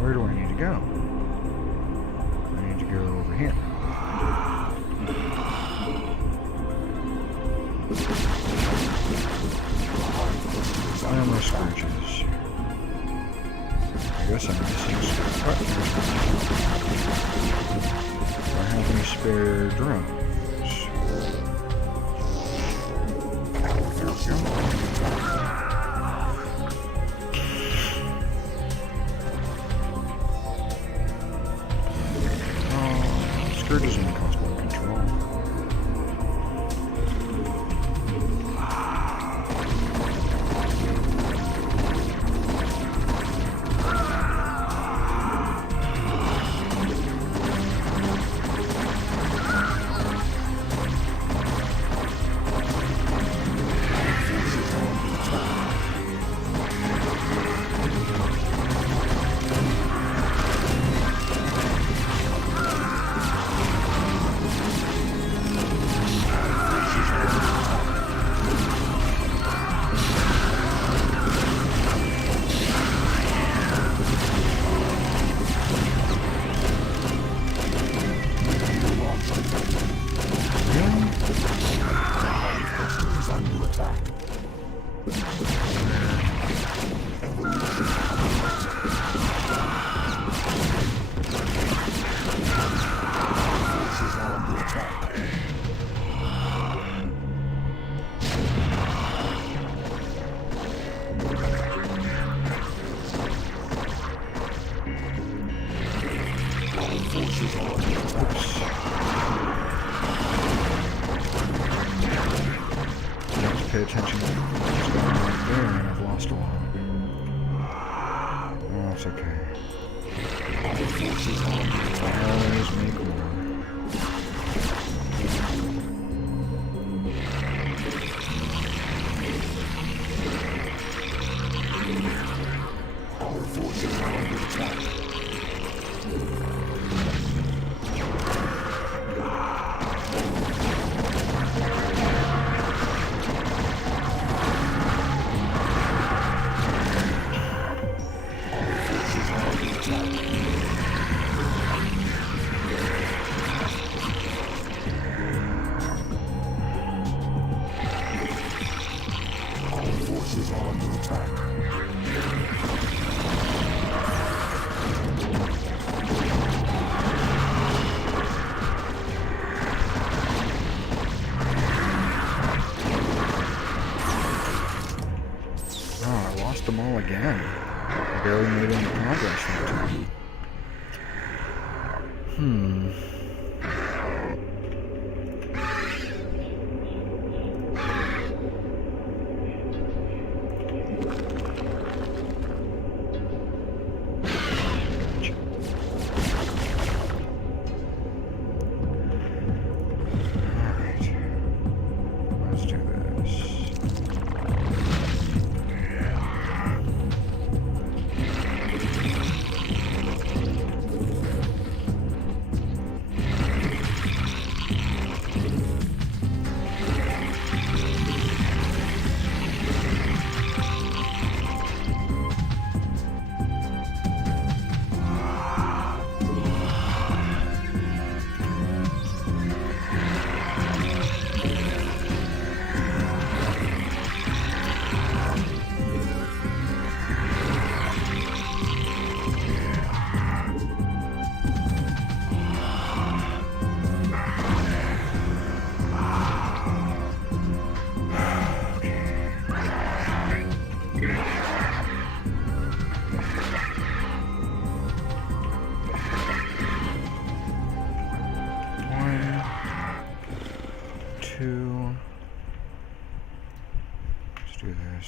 Where do I need to go? I need to go over here. Armor scratches. I guess I'm missing stuff. Do I have any spare drones? There we go. Scourge is only cost one control. Pay attention to what's going on there, and I've lost a lot. Oh, it's okay. Always make more. Our forces are under attack. again. I barely made any progress that time. Let's do this.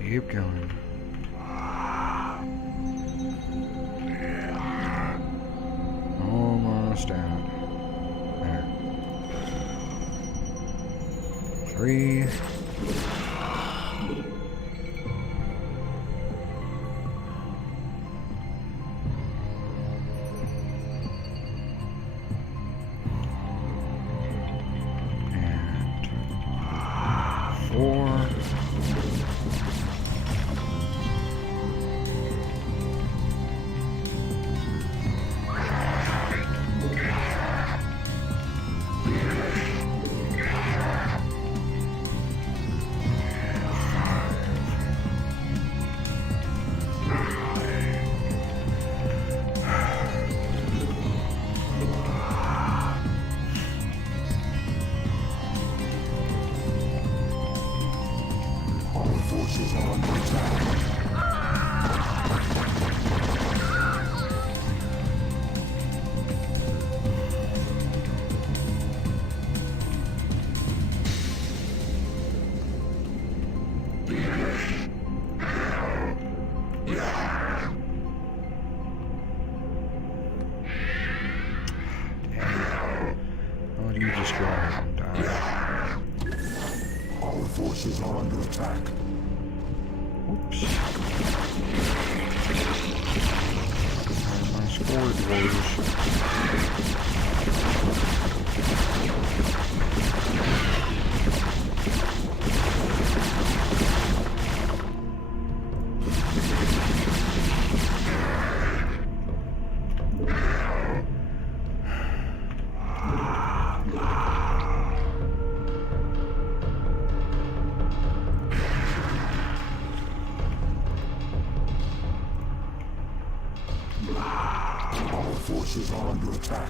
Keep going. Almost out. There. 3. And 4. Forces are under attack. Oh, you just go ahead and die. Our forces are under attack. Oops. My score goes. Our forces are under attack.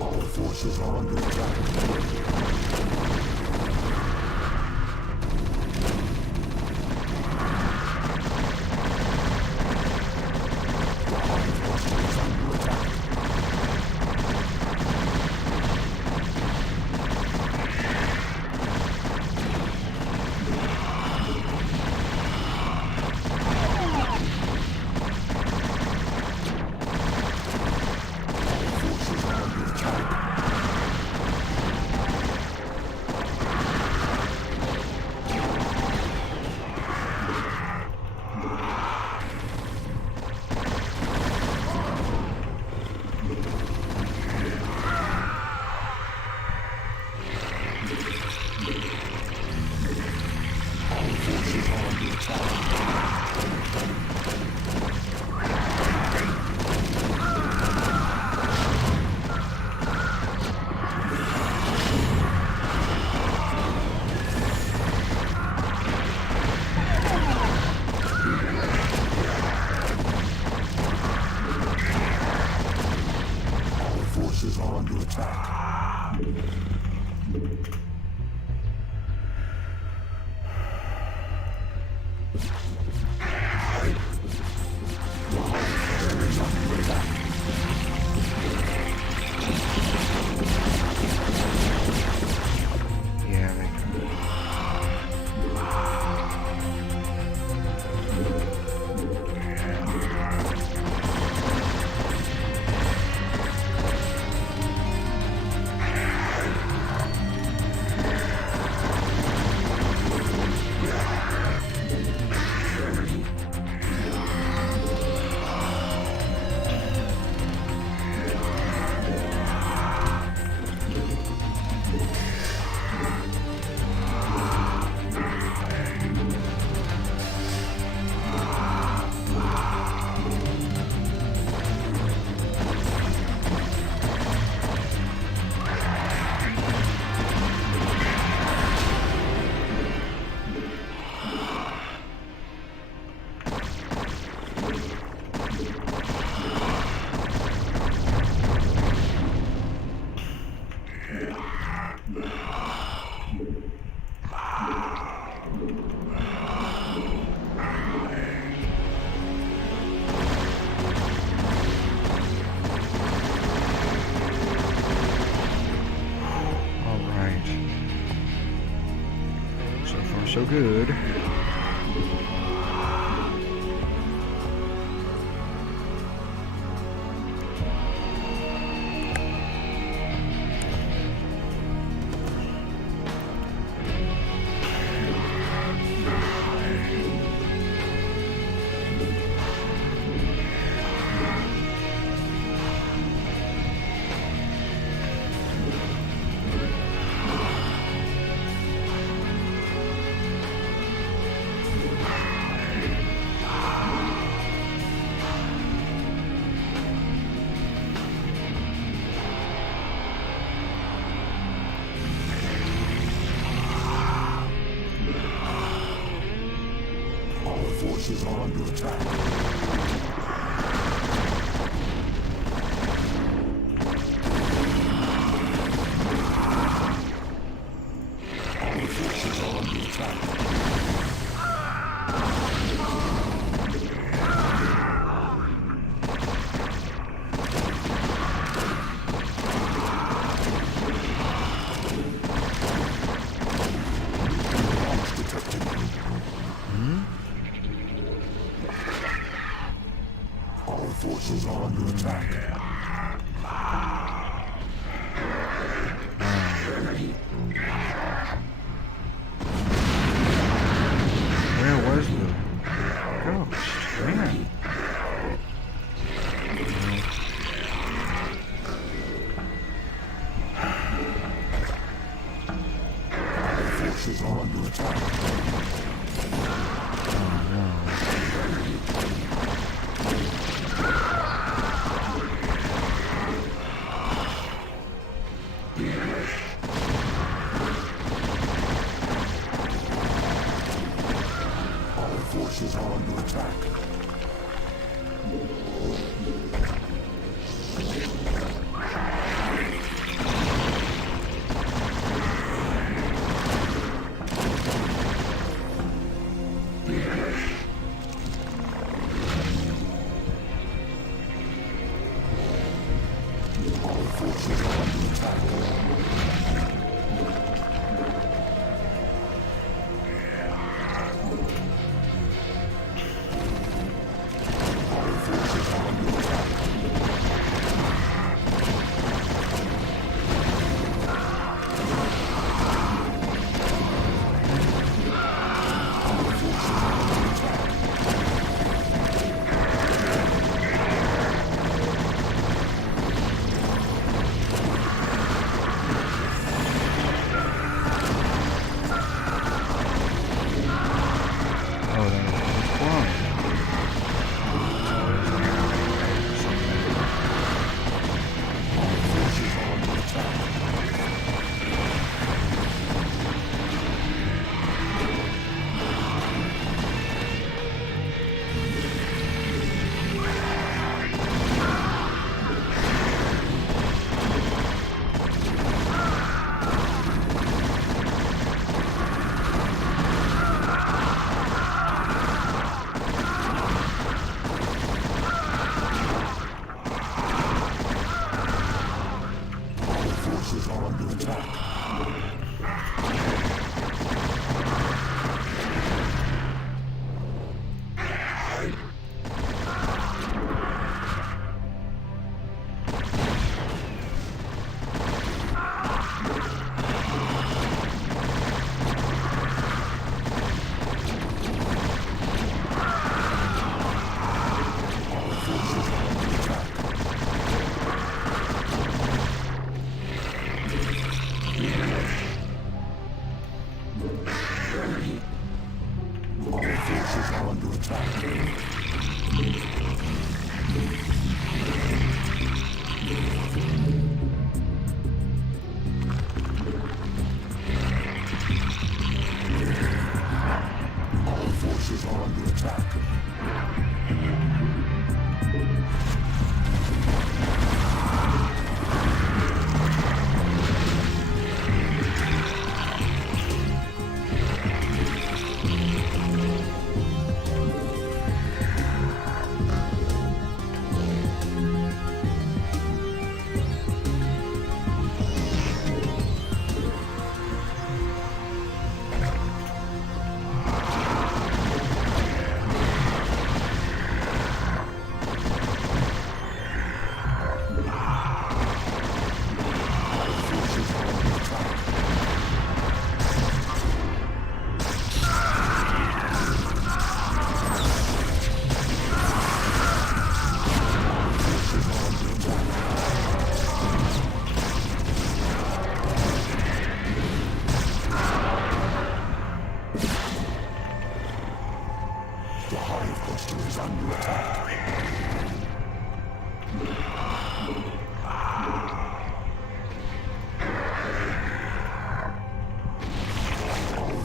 Our forces are under attack. so good. Forces are under attack. Our forces are under attack. Launch detected. Our forces are under attack. Where was the ghost? Man. Our forces are under attack. Our forces are under attack.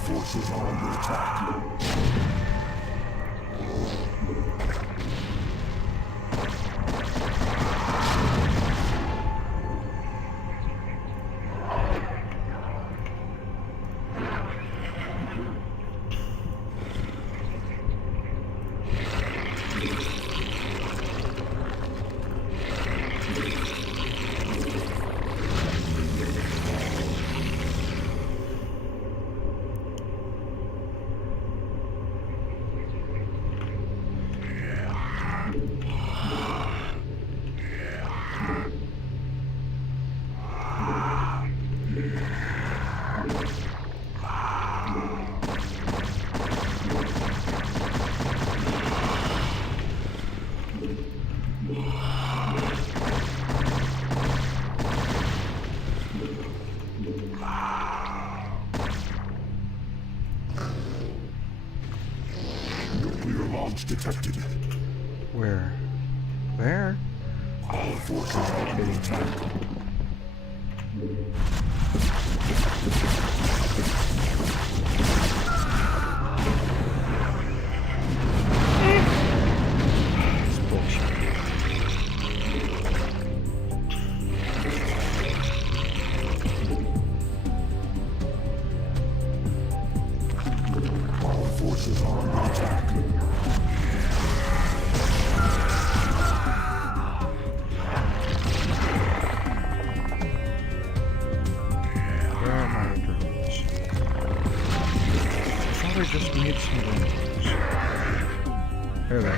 forces are under attack. Nuclear launch detected. Where? Where? All forces are under attack. It's bullshit. All forces are under attack. Where are my drones? I thought I just made some drones. There they are.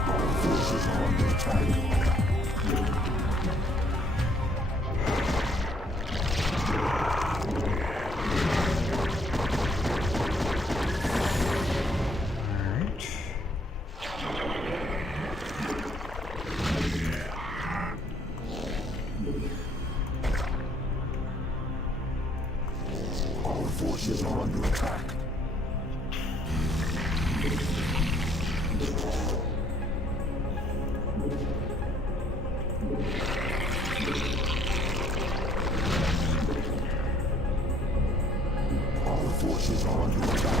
All forces are under attack. Alright. All forces are under attack. All forces are under attack.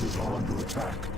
forces are under attack.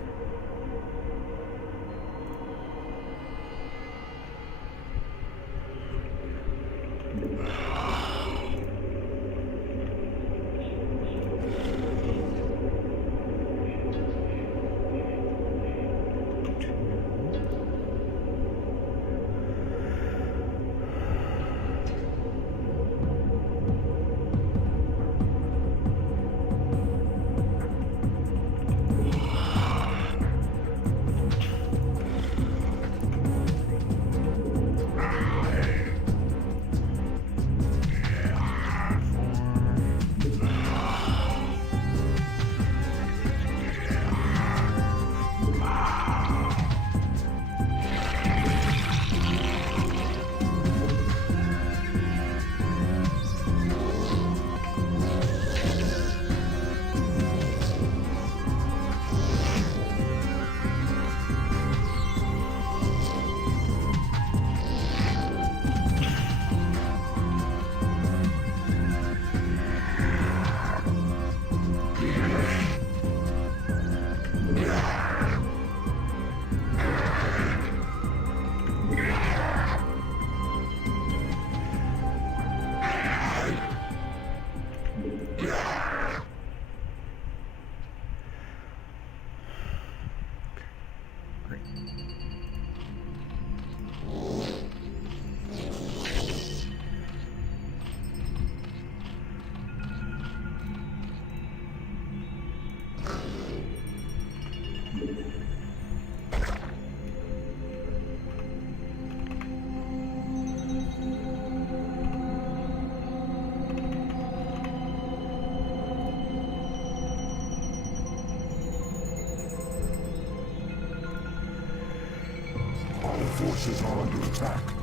Forces are under attack.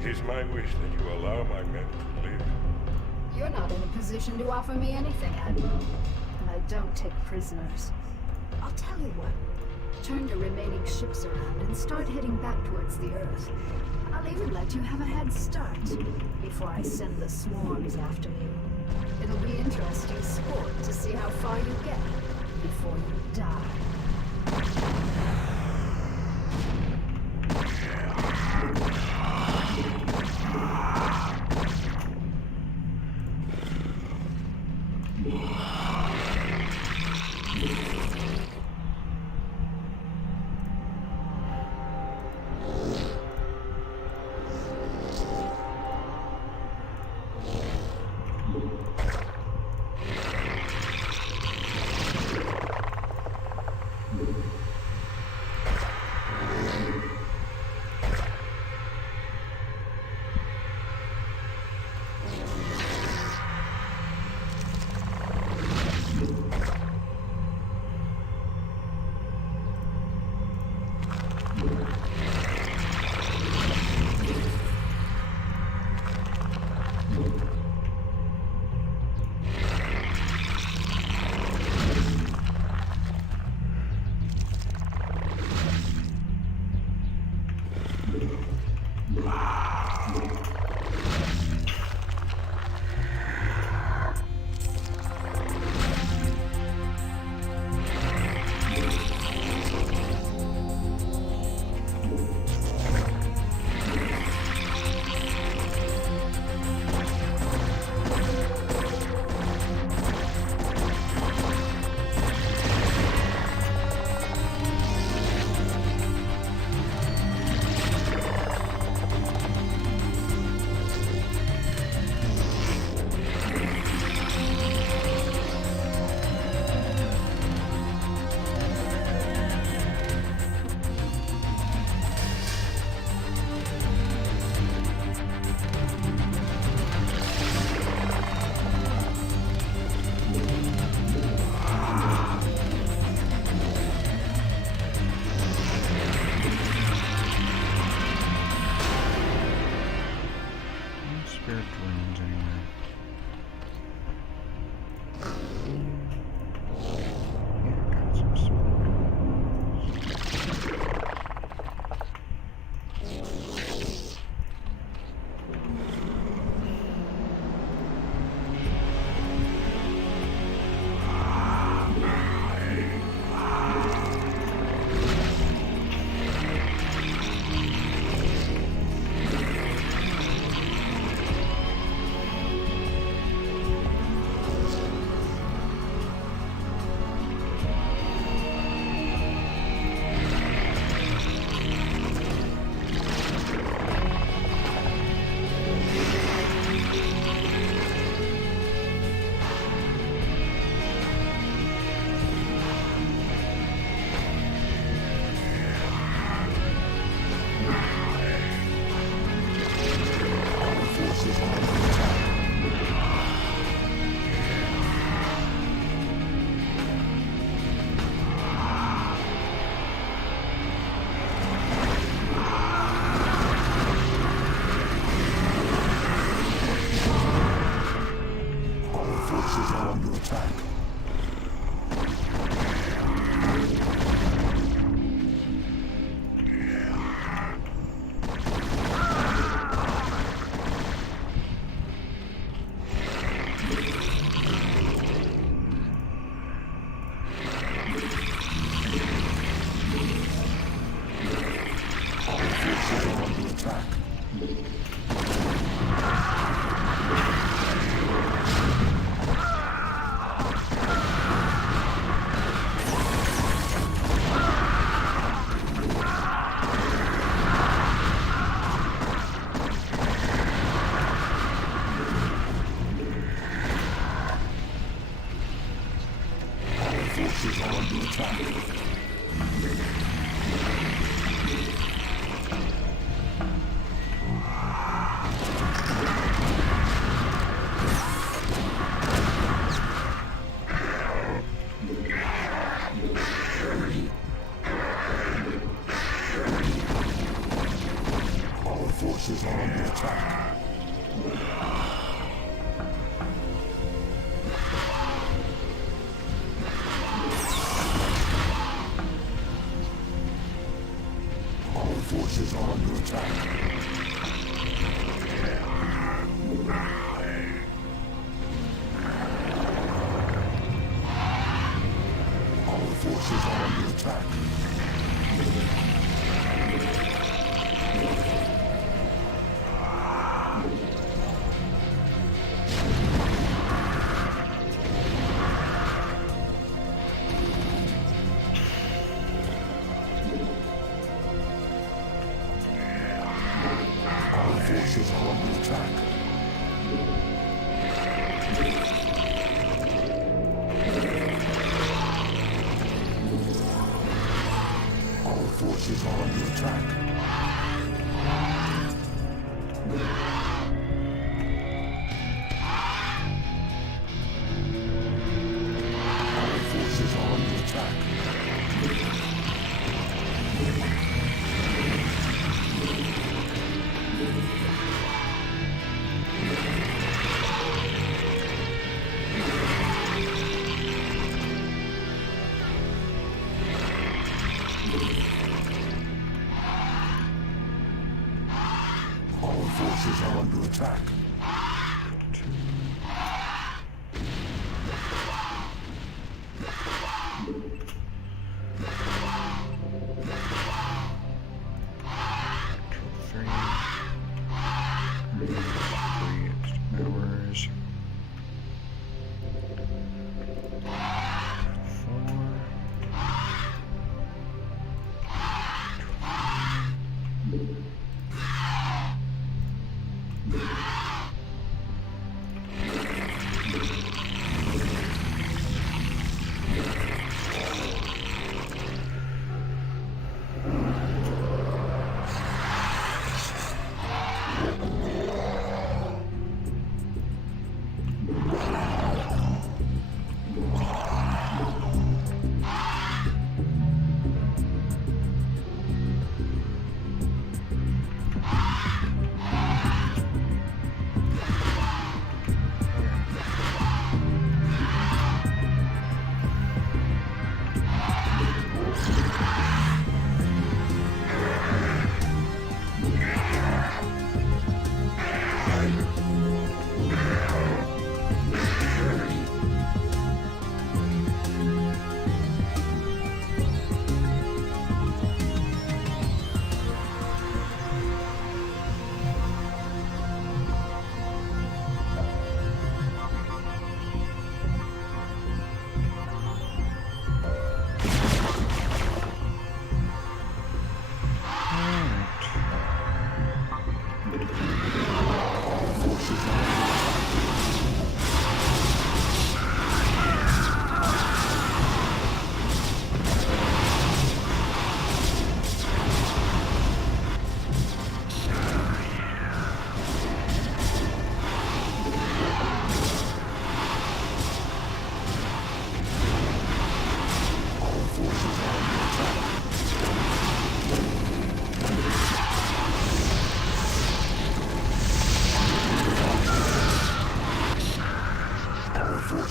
It is my wish that you allow my men to live. You're not in a position to offer me anything, Admiral. And I don't take prisoners. I'll tell you what. Turn your remaining ships around and start heading back towards the Earth. I'll even let you have a head start before I send the swarms after you. It'll be interesting sport to see how far you get before you die. spare drones anywhere. Yeah, got some spare drones.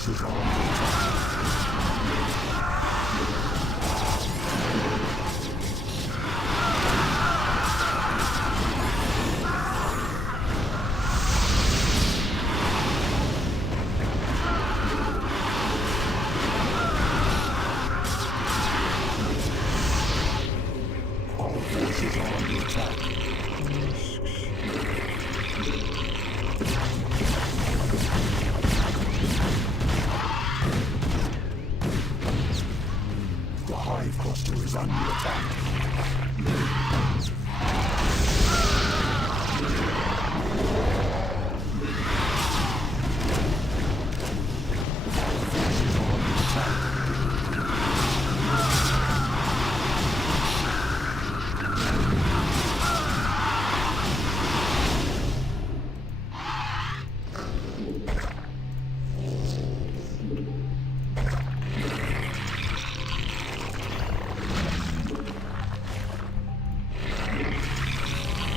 forces are under attack. Our forces are under attack. The hive cluster is under attack. Forces are under attack.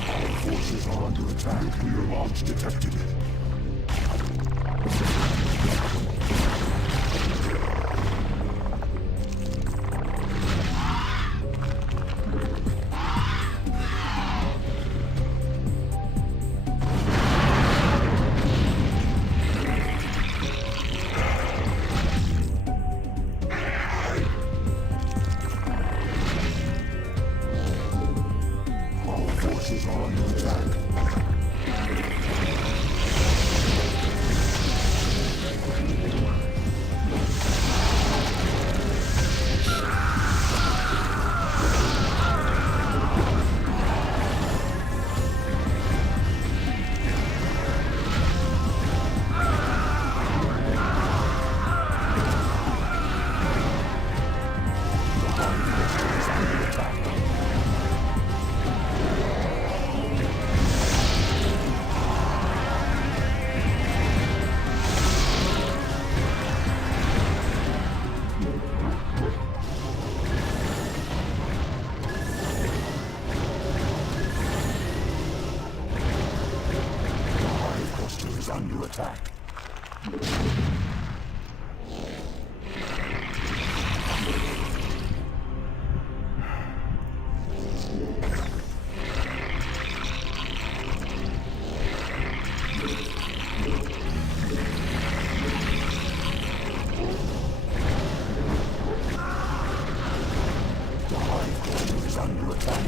Our forces are under attack. Nuclear launch detected. Our forces are under attack. The hive cluster is under attack. The hive cluster is under attack. The hive cluster is under attack.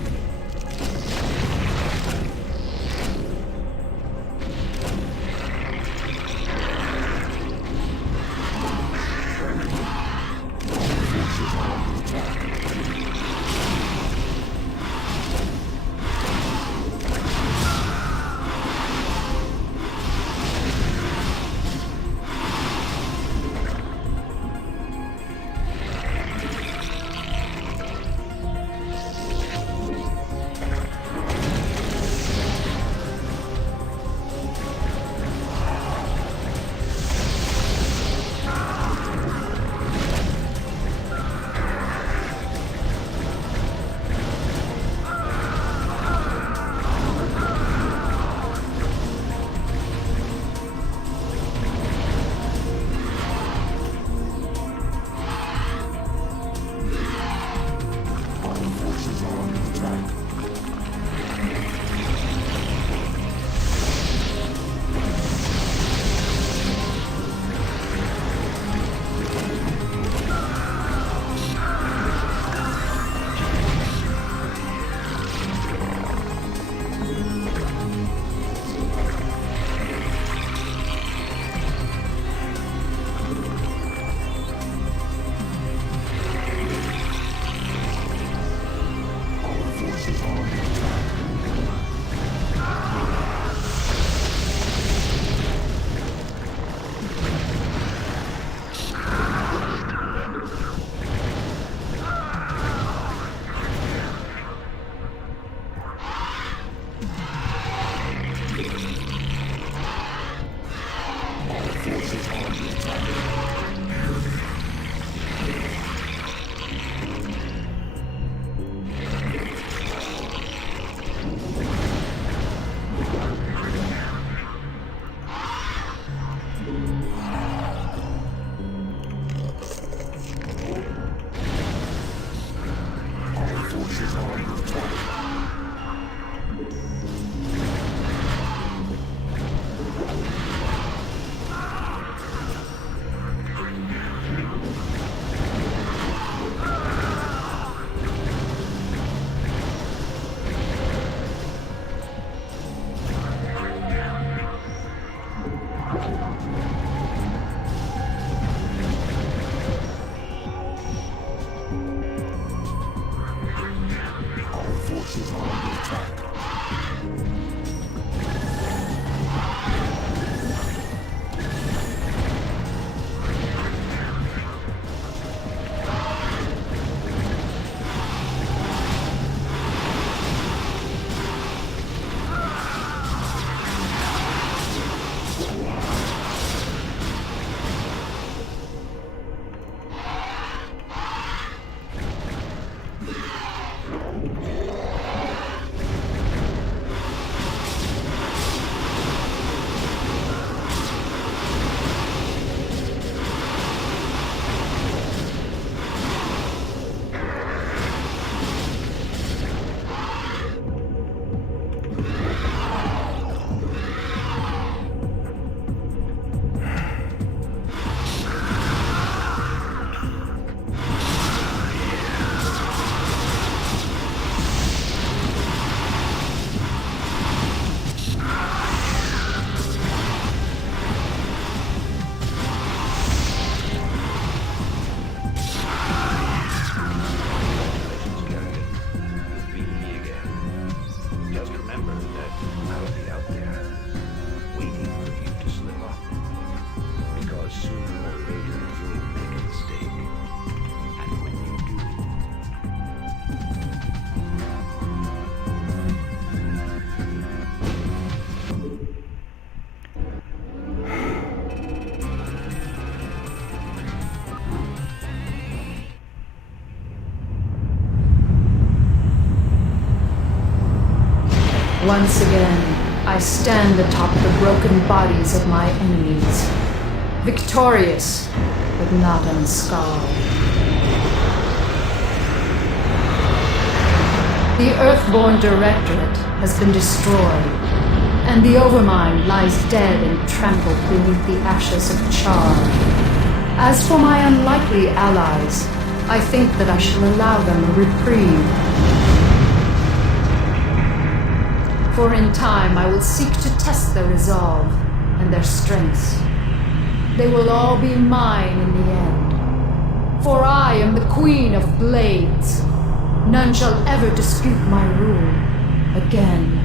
Our forces are under attack. Once again, I stand atop the broken bodies of my enemies, victorious, but not unscarred. The Earthborn Directorate has been destroyed, and the Overmind lies dead and trampled beneath the ashes of Char. As for my unlikely allies, I think that I shall allow them a reprieve. For in time I will seek to test their resolve and their strengths. They will all be mine in the end. For I am the Queen of Blades. None shall ever dispute my rule again.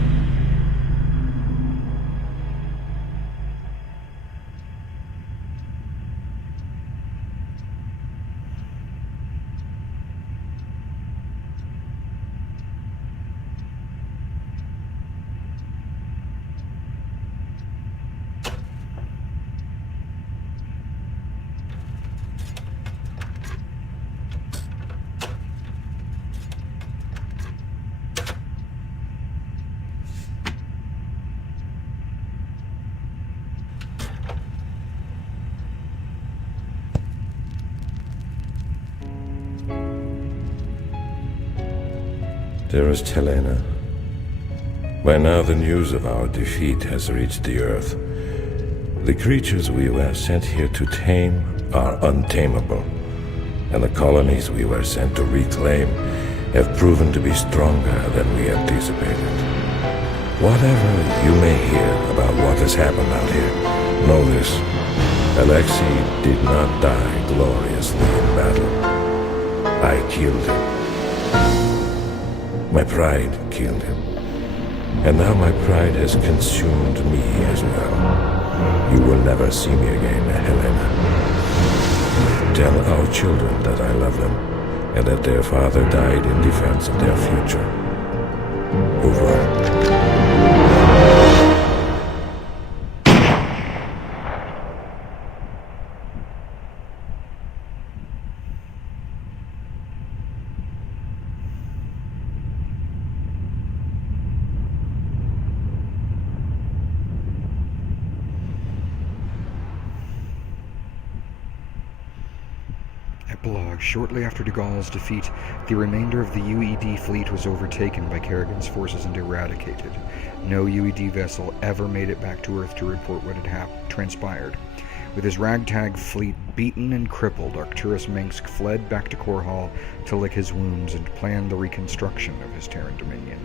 Dearest Helena, by now the news of our defeat has reached the Earth. The creatures we were sent here to tame are untamable, and the colonies we were sent to reclaim have proven to be stronger than we anticipated. Whatever you may hear about what has happened out here, know this: Alexei did not die gloriously in battle. I killed him. My pride killed him. And now my pride has consumed me as well. You will never see me again, Helena. Tell our children that I love them, and that their father died in defense of their future. Over. Epilogue. Shortly after de Gaulle's defeat, the remainder of the UED fleet was overtaken by Kerrigan's forces and eradicated. No UED vessel ever made it back to Earth to report what had transpired. With his ragtag fleet beaten and crippled, Arcturus Minsk fled back to Korhal to lick his wounds and plan the reconstruction of his Terran dominion.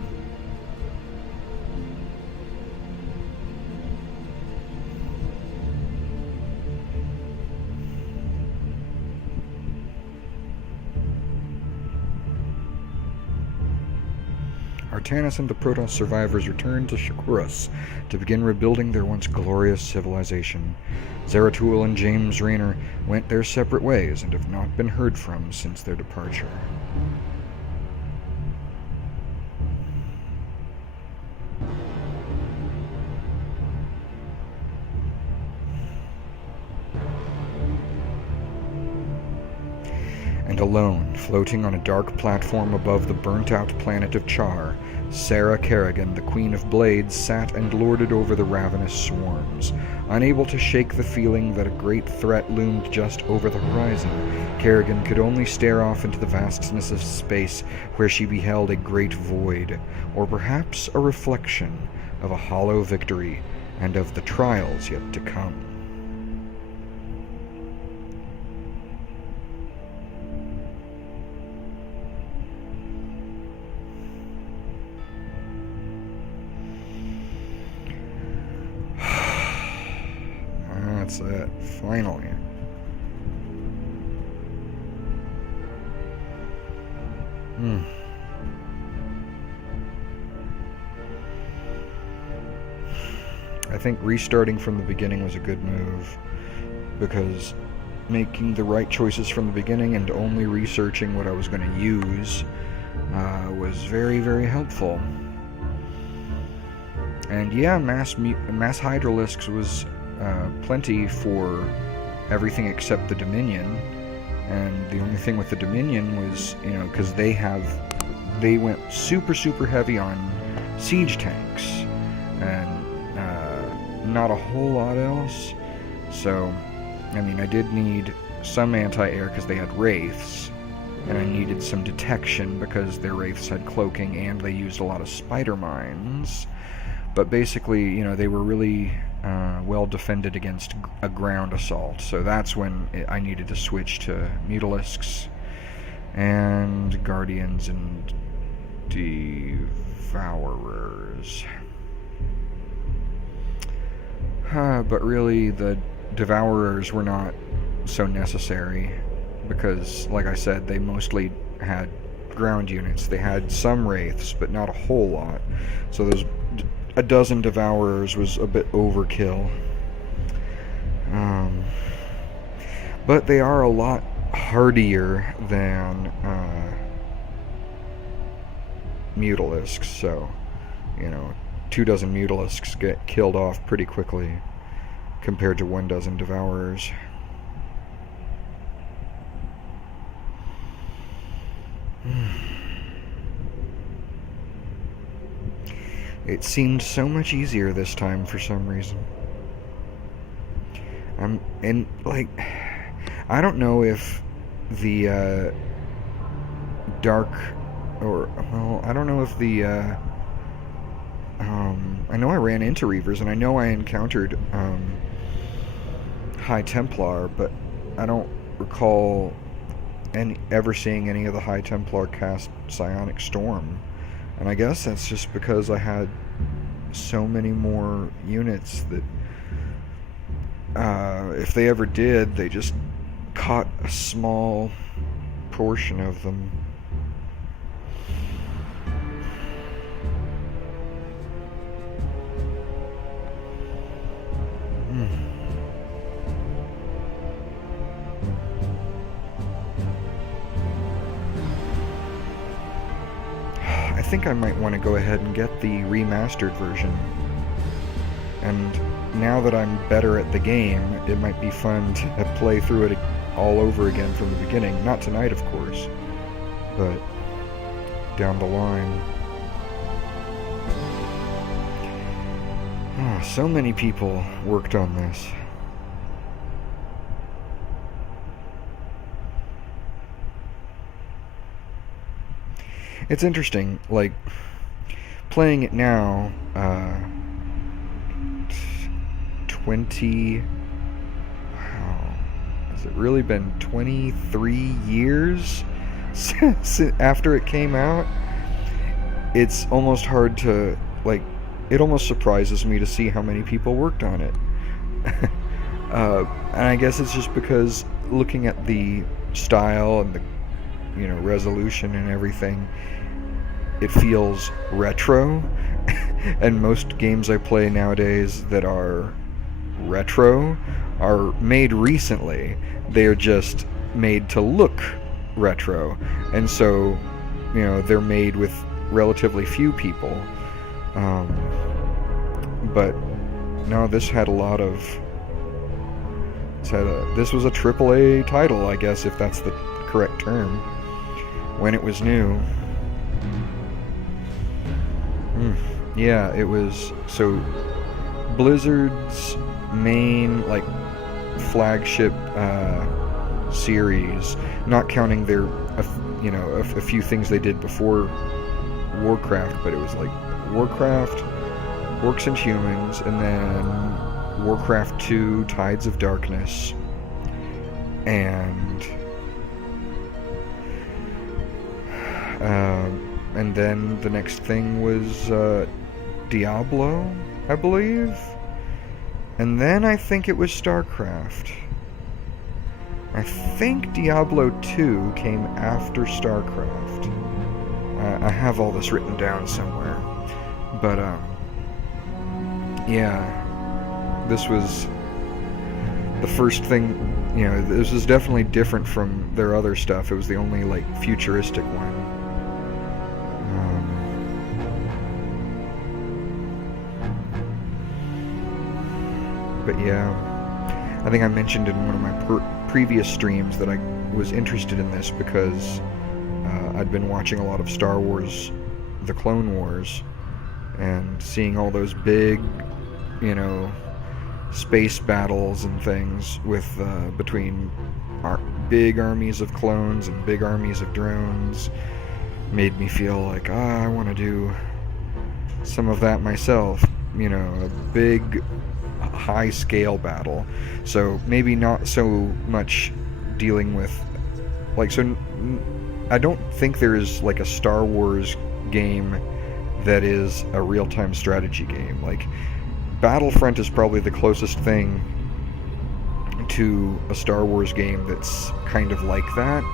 Tannis and the Protoss survivors returned to Shakuras to begin rebuilding their once glorious civilization. Zeratul and James Raynor went their separate ways and have not been heard from since their departure. And alone, floating on a dark platform above the burnt-out planet of Char, Sarah Kerrigan, the Queen of Blades, sat and lorded over the ravenous swarms. Unable to shake the feeling that a great threat loomed just over the horizon, Kerrigan could only stare off into the vastness of space where she beheld a great void, or perhaps a reflection of a hollow victory and of the trials yet to come. That's it, finally. I think restarting from the beginning was a good move, because making the right choices from the beginning and only researching what I was going to use was very, very helpful. And yeah, mass Hydralisks was plenty for everything except the Dominion, and the only thing with the Dominion was, because they went super heavy on siege tanks, and not a whole lot else. So, I mean, I did need some anti-air because they had wraiths, and I needed some detection because their wraiths had cloaking and they used a lot of spider mines. But basically, they were really well defended against a ground assault, so that's when I needed to switch to Mutalisks and Guardians and Devourers. But really, the Devourers were not so necessary, because, like I said, they mostly had ground units. They had some wraiths, but not a whole lot, so those a dozen Devourers was a bit overkill. But they are a lot hardier than Mutalisks, so 24 Mutalisks get killed off pretty quickly compared to 12 Devourers. It seemed so much easier this time for some reason. I don't know if the I don't know if the I know I ran into Reavers, and I know I encountered High Templar, but I don't recall ever seeing any of the High Templar cast Psionic Storm. And I guess that's just because I had so many more units that if they ever did, they just caught a small portion of them. I think I might want to go ahead and get the remastered version. And now that I'm better at the game, it might be fun to play through it all over again from the beginning. Not tonight, of course, but down the line. Oh, so many people worked on this. It's interesting, like, playing it now, 20... Wow, has it really been 23 years since after it came out? It's almost hard to, like, it almost surprises me to see how many people worked on it. And I guess it's just because looking at the style and the, resolution and everything, it feels retro, and most games I play nowadays that are retro are made recently. They are just made to look retro, and so, you know, they're made with relatively few people. But no, this had a lot of... This was a AAA title, I guess, if that's the correct term, when it was new. Yeah, it was... So, Blizzard's main, like, flagship series, not counting their, you know, a few things they did before Warcraft, but it was like Warcraft, Orcs and Humans, and then Warcraft 2, Tides of Darkness, and then the next thing was Diablo, I believe, and then I think it was StarCraft. I think Diablo 2 came after StarCraft. I have all this written down somewhere, but yeah, this was the first thing. You know, this was definitely different from their other stuff. It was the only, like, futuristic one. But yeah, I think I mentioned in one of my previous streams that I was interested in this because I'd been watching a lot of Star Wars, The Clone Wars, and seeing all those big, you know, space battles and things with between big armies of clones and big armies of drones made me feel like, I want to do some of that myself. You know, a big, high-scale battle. So maybe not so much dealing with, like, so I don't think there is, like, a Star Wars game that is a real-time strategy game. Like, Battlefront is probably the closest thing to a Star Wars game that's kind of like that,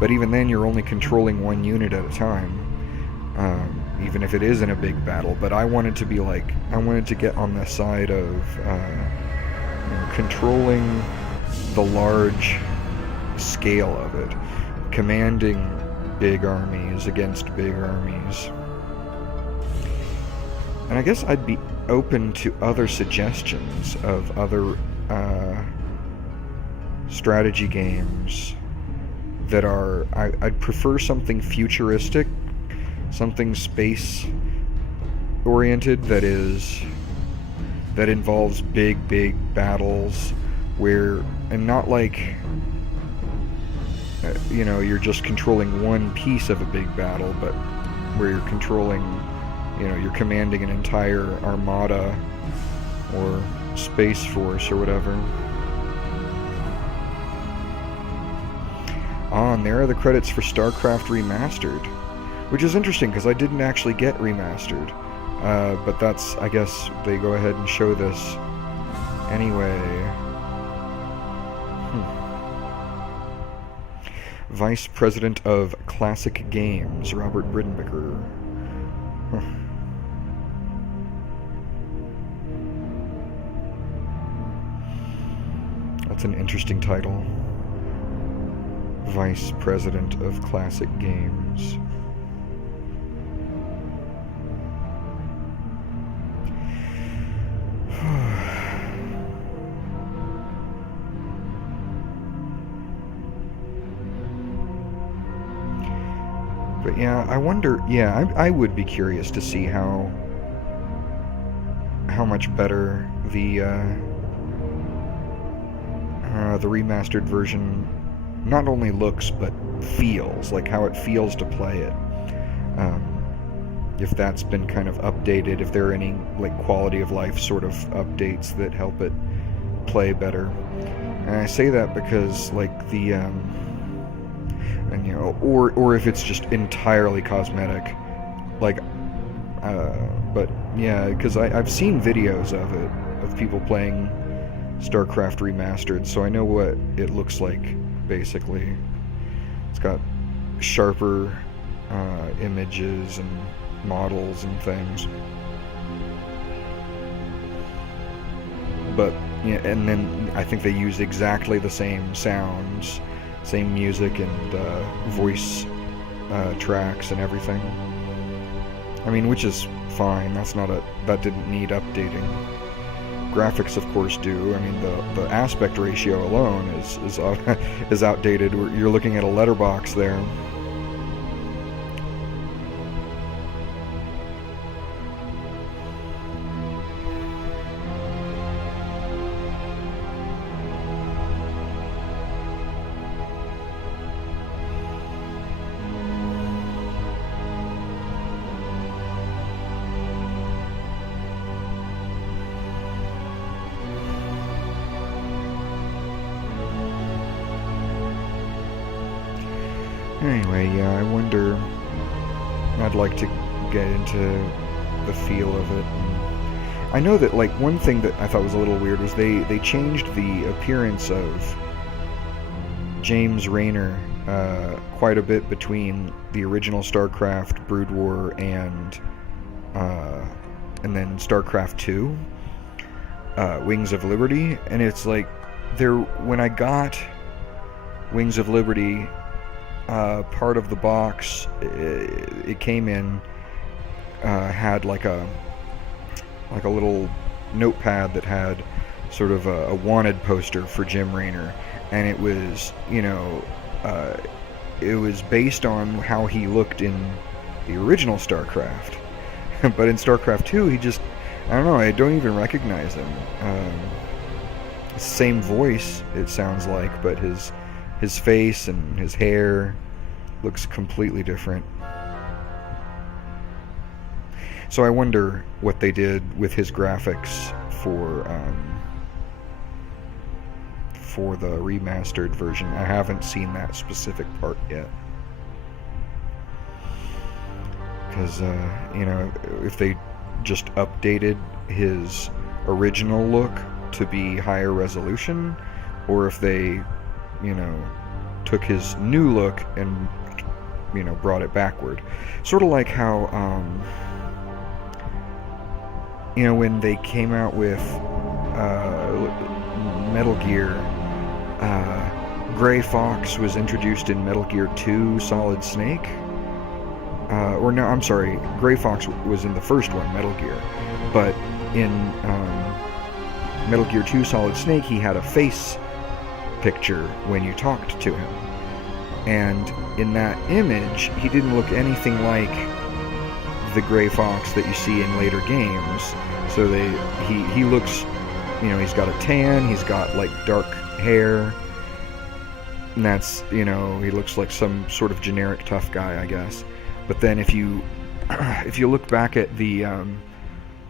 but even then you're only controlling one unit at a time, even if it is in a big battle. But I wanted to be like, I wanted to get on the side of you know, controlling the large scale of it, commanding big armies against big armies. And I guess I'd be open to other suggestions of other strategy games that are... I'd prefer something futuristic, something space-oriented that involves big battles, where... and not like... you know, you're just controlling one piece of a big battle, but where you're controlling... you know, you're commanding an entire armada or space force or whatever. And there are the credits for StarCraft Remastered, which is interesting because I didn't actually get Remastered. But that's, I guess, they go ahead and show this anyway. Vice President of Classic Games, Robert Bridenbaker. That's an interesting title. Vice President of Classic Games. But yeah, I wonder, yeah, I would be curious to see how much better the remastered version not only looks but feels, like how it feels to play it. If that's been kind of updated, if there are any like quality of life sort of updates that help it play better. And I say that because like the and you know, or if it's just entirely cosmetic, like but yeah, because I've seen videos of it, of people playing StarCraft Remastered, so I know what it looks like, basically. It's got sharper images and models and things. But yeah, and then I think they used exactly the same sounds, same music and voice tracks and everything. I mean, which is fine. That didn't need updating. Graphics, of course, do. I mean, the aspect ratio alone is outdated. You're looking at a letterbox there. Anyway, yeah, I wonder. I'd like to get into the feel of it. And I know that, like, one thing that I thought was a little weird was they changed the appearance of James Raynor quite a bit between the original StarCraft Brood War and then StarCraft 2, Wings of Liberty, and it's like when I got Wings of Liberty. Part of the box it came in had like a little notepad that had sort of a wanted poster for Jim Raynor, and it was, it was based on how he looked in the original StarCraft. But in StarCraft 2, I don't know, I don't even recognize him. Same voice, it sounds like, but his face and his hair looks completely different. So I wonder what they did with his graphics for the remastered version. I haven't seen that specific part yet. Because, if they just updated his original look to be higher resolution, or if they, took his new look and, brought it backward. Sort of like how, when they came out with Metal Gear, Gray Fox was introduced in Metal Gear 2 Solid Snake. Gray Fox was in the first one, Metal Gear. But in Metal Gear 2 Solid Snake, he had a face picture when you talked to him, and in that image he didn't look anything like the Gray Fox that you see in later games. So he looks, he's got a tan, he's got like dark hair, and that's, he looks like some sort of generic tough guy, I guess. But then if you look back at the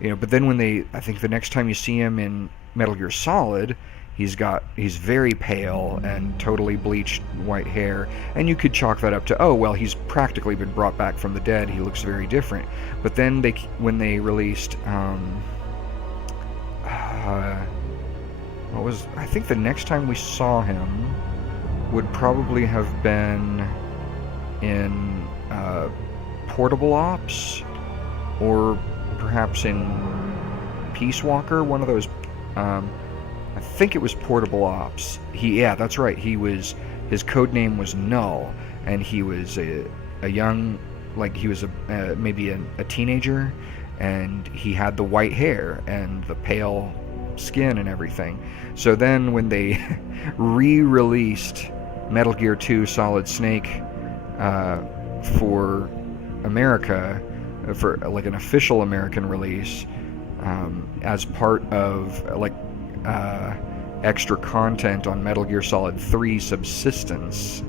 but then I think the next time you see him in Metal Gear Solid, he's very pale and totally bleached white hair, and you could chalk that up to, oh, well, he's practically been brought back from the dead, he looks very different. But then when they released, I think the next time we saw him would probably have been in Portable Ops, or perhaps in Peace Walker, one of those, I think it was Portable Ops. That's right. His code name was Null, and he was a young, like he was maybe a teenager, and he had the white hair and the pale skin and everything. So then when they re-released Metal Gear 2 Solid Snake for America, for like an official American release, as part of like extra content on Metal Gear Solid 3 Subsistence,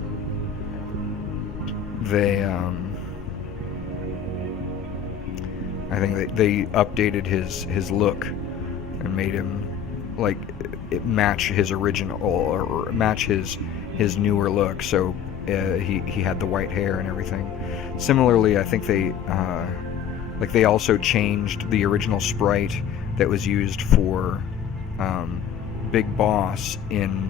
they I think they updated his look and made him like match his original, or match his newer look. So he had the white hair and everything. Similarly, I think they also changed the original sprite that was used for Big Boss in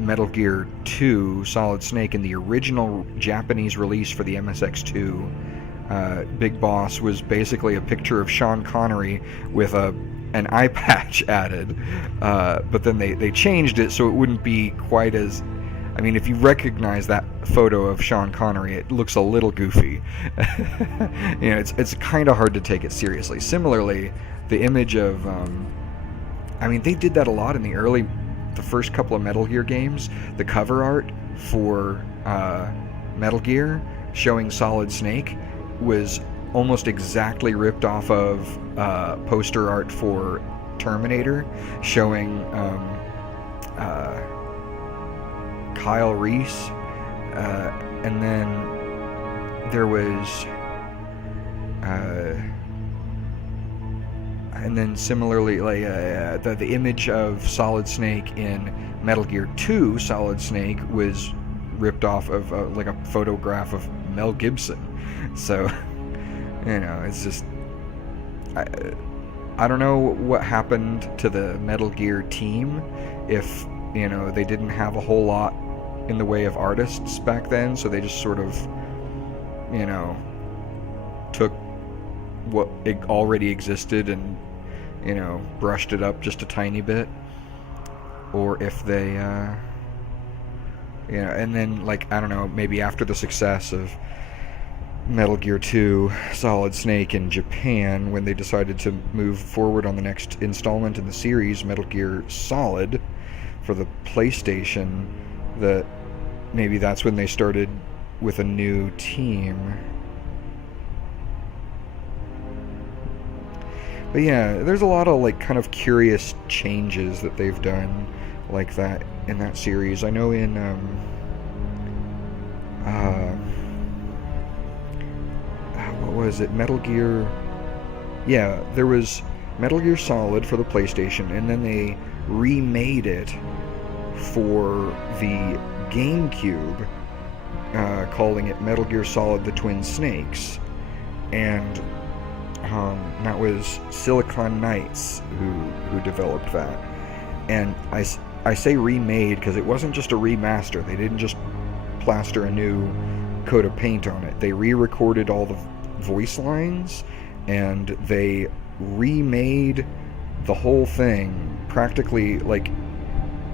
Metal Gear 2 Solid Snake, in the original Japanese release for the MSX2, Big Boss was basically a picture of Sean Connery with an eye patch added, but then they changed it so it wouldn't be quite as... I mean, if you recognize that photo of Sean Connery, it looks a little goofy. You know, it's kind of hard to take it seriously. Similarly, the image of... I mean, they did that a lot in the first couple of Metal Gear games. The cover art for Metal Gear showing Solid Snake was almost exactly ripped off of poster art for Terminator, showing Kyle Reese, and then there was, and then similarly, like the image of Solid Snake in Metal Gear 2 Solid Snake was ripped off of like a photograph of Mel Gibson. So, you know, it's just, I don't know what happened to the Metal Gear team, if, you know, they didn't have a whole lot in the way of artists back then, so they just sort of, you know, took what already existed and, you know, brushed it up just a tiny bit, or if they, you know, and then, like, I don't know, maybe after the success of Metal Gear 2 Solid Snake in Japan, when they decided to move forward on the next installment in the series, Metal Gear Solid, for the PlayStation, that maybe that's when they started with a new team. But yeah, there's a lot of like kind of curious changes that they've done like that in that series. I know in what was it? Metal Gear... Yeah, there was Metal Gear Solid for the PlayStation, and then they remade it for the GameCube, calling it Metal Gear Solid The Twin Snakes. And that was Silicon Knights who developed that. And I say remade because it wasn't just a remaster. They didn't just plaster a new coat of paint on it. They re-recorded all the voice lines, and they remade the whole thing practically like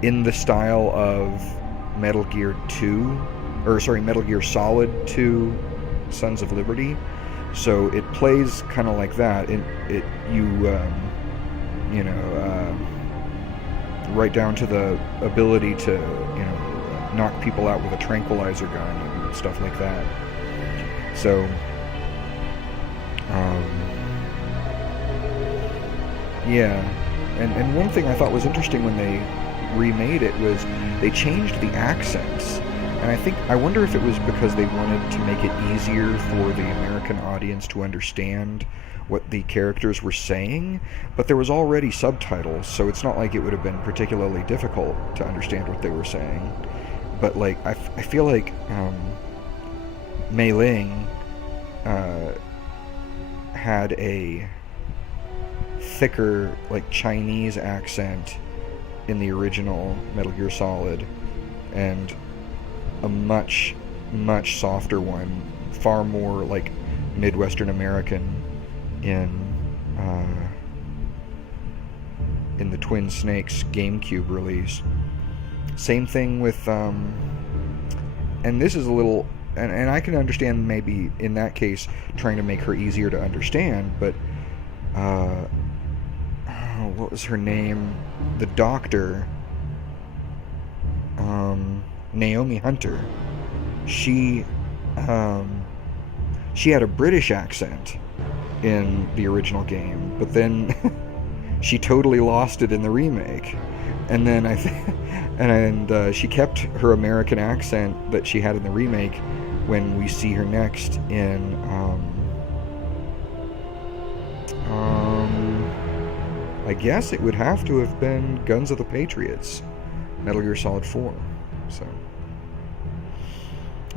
in the style of Metal Gear 2, or sorry, Metal Gear Solid 2 Sons of Liberty. So it plays kind of like that. Right down to the ability to, you know, knock people out with a tranquilizer gun and stuff like that. So, yeah. And one thing I thought was interesting when they remade it was they changed the accents. And I wonder if it was because they wanted to make it easier for the American audience to understand what the characters were saying, but there was already subtitles, so it's not like it would have been particularly difficult to understand what they were saying. But like I feel like Mei Ling had a thicker, like, Chinese accent in the original Metal Gear Solid, and a much, much softer one, far more like Midwestern American in the Twin Snakes GameCube release. Same thing with and this is a little, and I can understand maybe in that case trying to make her easier to understand, but what was her name? The doctor, Naomi Hunter. She had a British accent in the original game, but then she totally lost it in the remake. And then she kept her American accent that she had in the remake when we see her next in I guess it would have to have been Guns of the Patriots, Metal Gear Solid 4. So,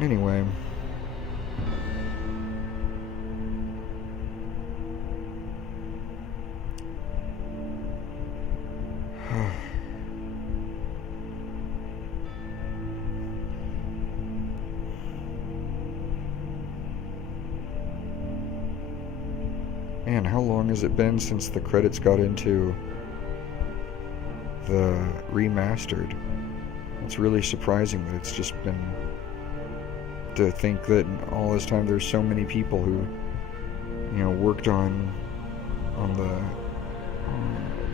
anyway. how long has it been since the credits got into the remastered? It's really surprising that it's just been, to think that in all this time there's so many people who, worked on the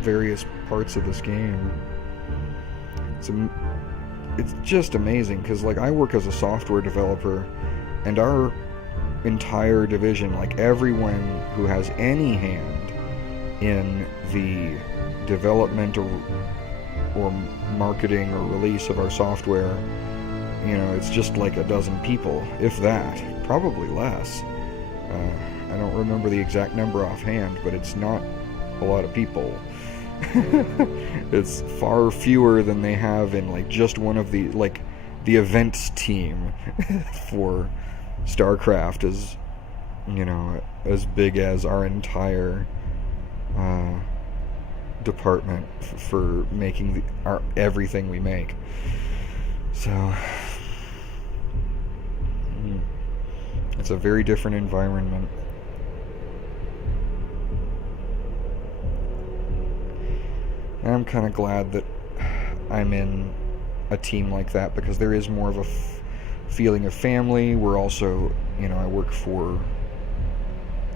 various parts of this game. It's just amazing, because like I work as a software developer, and our entire division, like everyone who has any hand in the development or marketing or release of our software, it's just like a dozen people, if that, probably less. I don't remember the exact number offhand, but it's not a lot of people. It's far fewer than they have in like just one of the, like, the events team for StarCraft is, as big as our entire department for making everything we make. So it's a very different environment. And I'm kind of glad that I'm in a team like that, because there is more of a feeling of family. We're also, I work for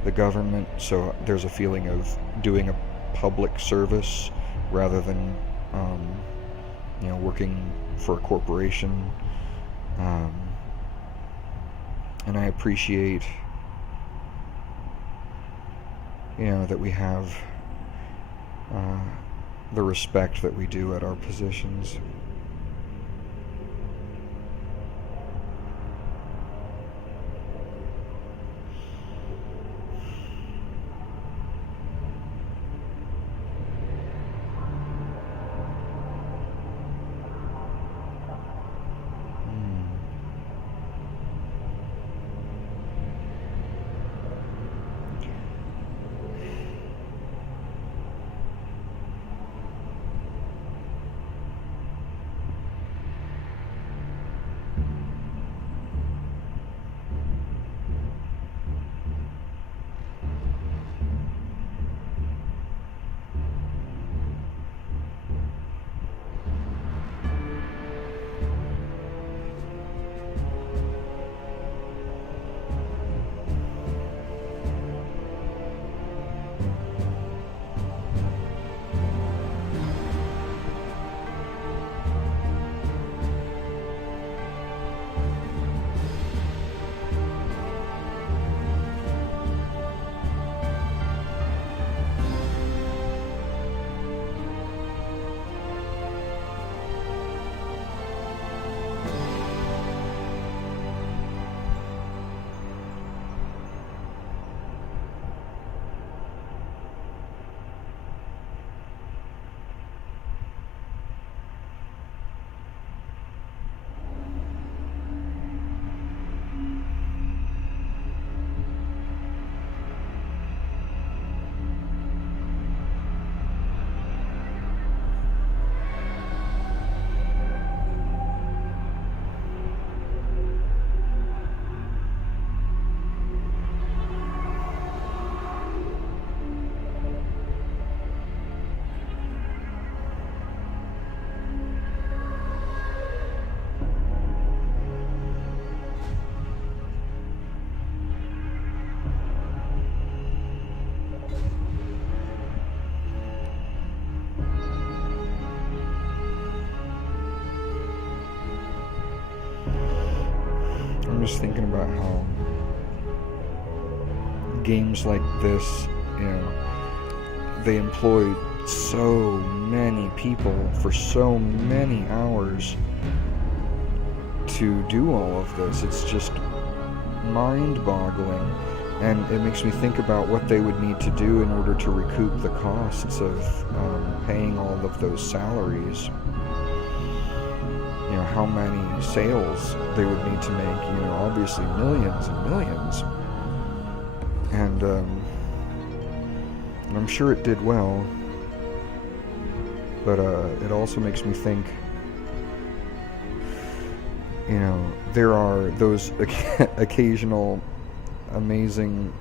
the government, so there's a feeling of doing a public service rather than, working for a corporation. And I appreciate, that we have the respect that we do at our positions. I'm just thinking about how games like this, they employ so many people for so many hours to do all of this. It's just mind-boggling, and it makes me think about what they would need to do in order to recoup the costs of paying all of those salaries. How many sales they would need to make, obviously millions and millions. And I'm sure it did well, but it also makes me think, there are those occasional amazing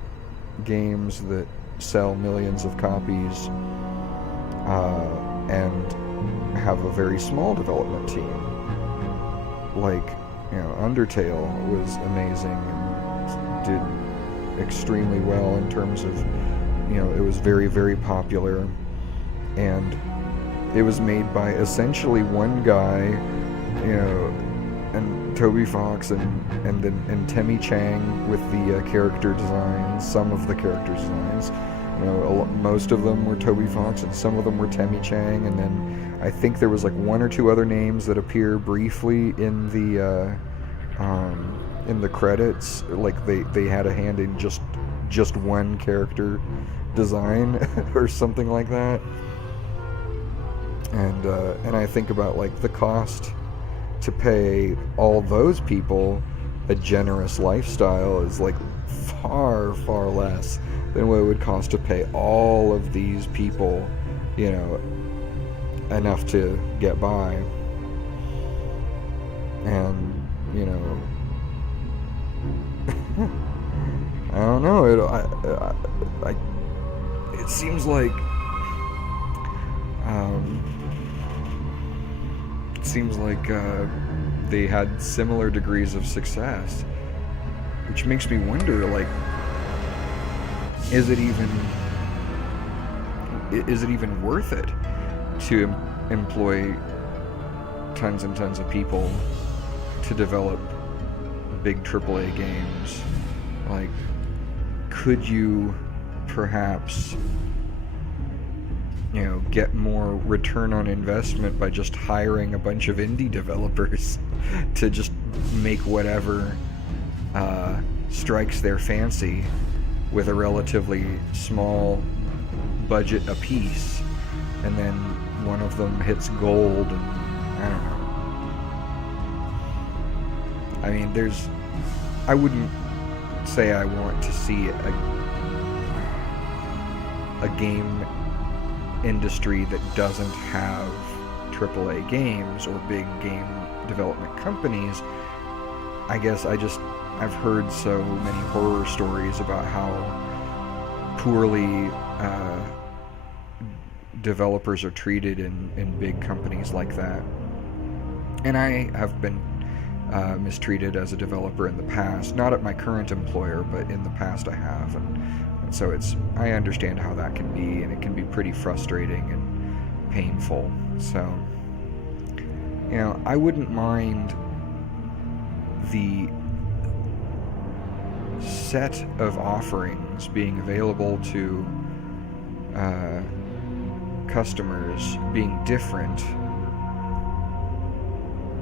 games that sell millions of copies and have a very small development team. Like, Undertale was amazing and did extremely well in terms of, it was very, very popular, and it was made by essentially one guy, and Toby Fox and Temmie Chang with the character designs, some of the character designs. Most of them were Toby Fox and some of them were Temmie Chang, and then I think there was like one or two other names that appear briefly in the credits. Like they had a hand in just one character design or something like that. And I think about like the cost to pay all those people a generous lifestyle is like far, far less than what it would cost to pay all of these people, enough to get by. And, I don't know, it seems like, they had similar degrees of success, which makes me wonder, like, is it even worth it to employ tons and tons of people to develop big AAA games? Like, could you perhaps get more return on investment by just hiring a bunch of indie developers to just make whatever strikes their fancy with a relatively small budget apiece, and then one of them hits gold, and I don't know. I mean, I wouldn't say I want to see a game industry that doesn't have AAA games or big game development companies. I guess I've heard so many horror stories about how poorly developers are treated in big companies like that. And I have been mistreated as a developer in the past, not at my current employer, but in the past I have, and so I understand how that can be, and it can be pretty frustrating and painful. So, I wouldn't mind the set of offerings being available to customers being different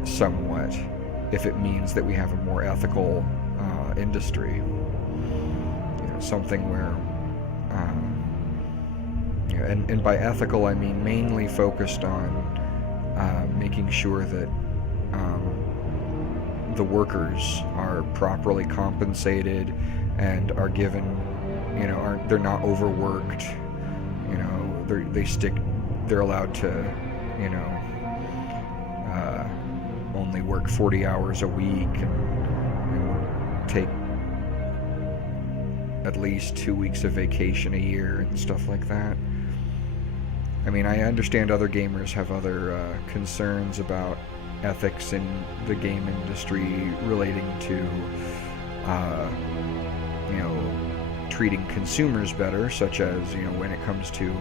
somewhat, if it means that we have a more ethical industry. Something where, and by ethical I mean mainly focused on making sure that the workers are properly compensated and are given, they're not overworked. They're allowed to, only work 40 hours a week and take at least 2 weeks of vacation a year and stuff like that. I mean, I understand other gamers have other concerns about ethics in the game industry relating to, treating consumers better, such as, when it comes to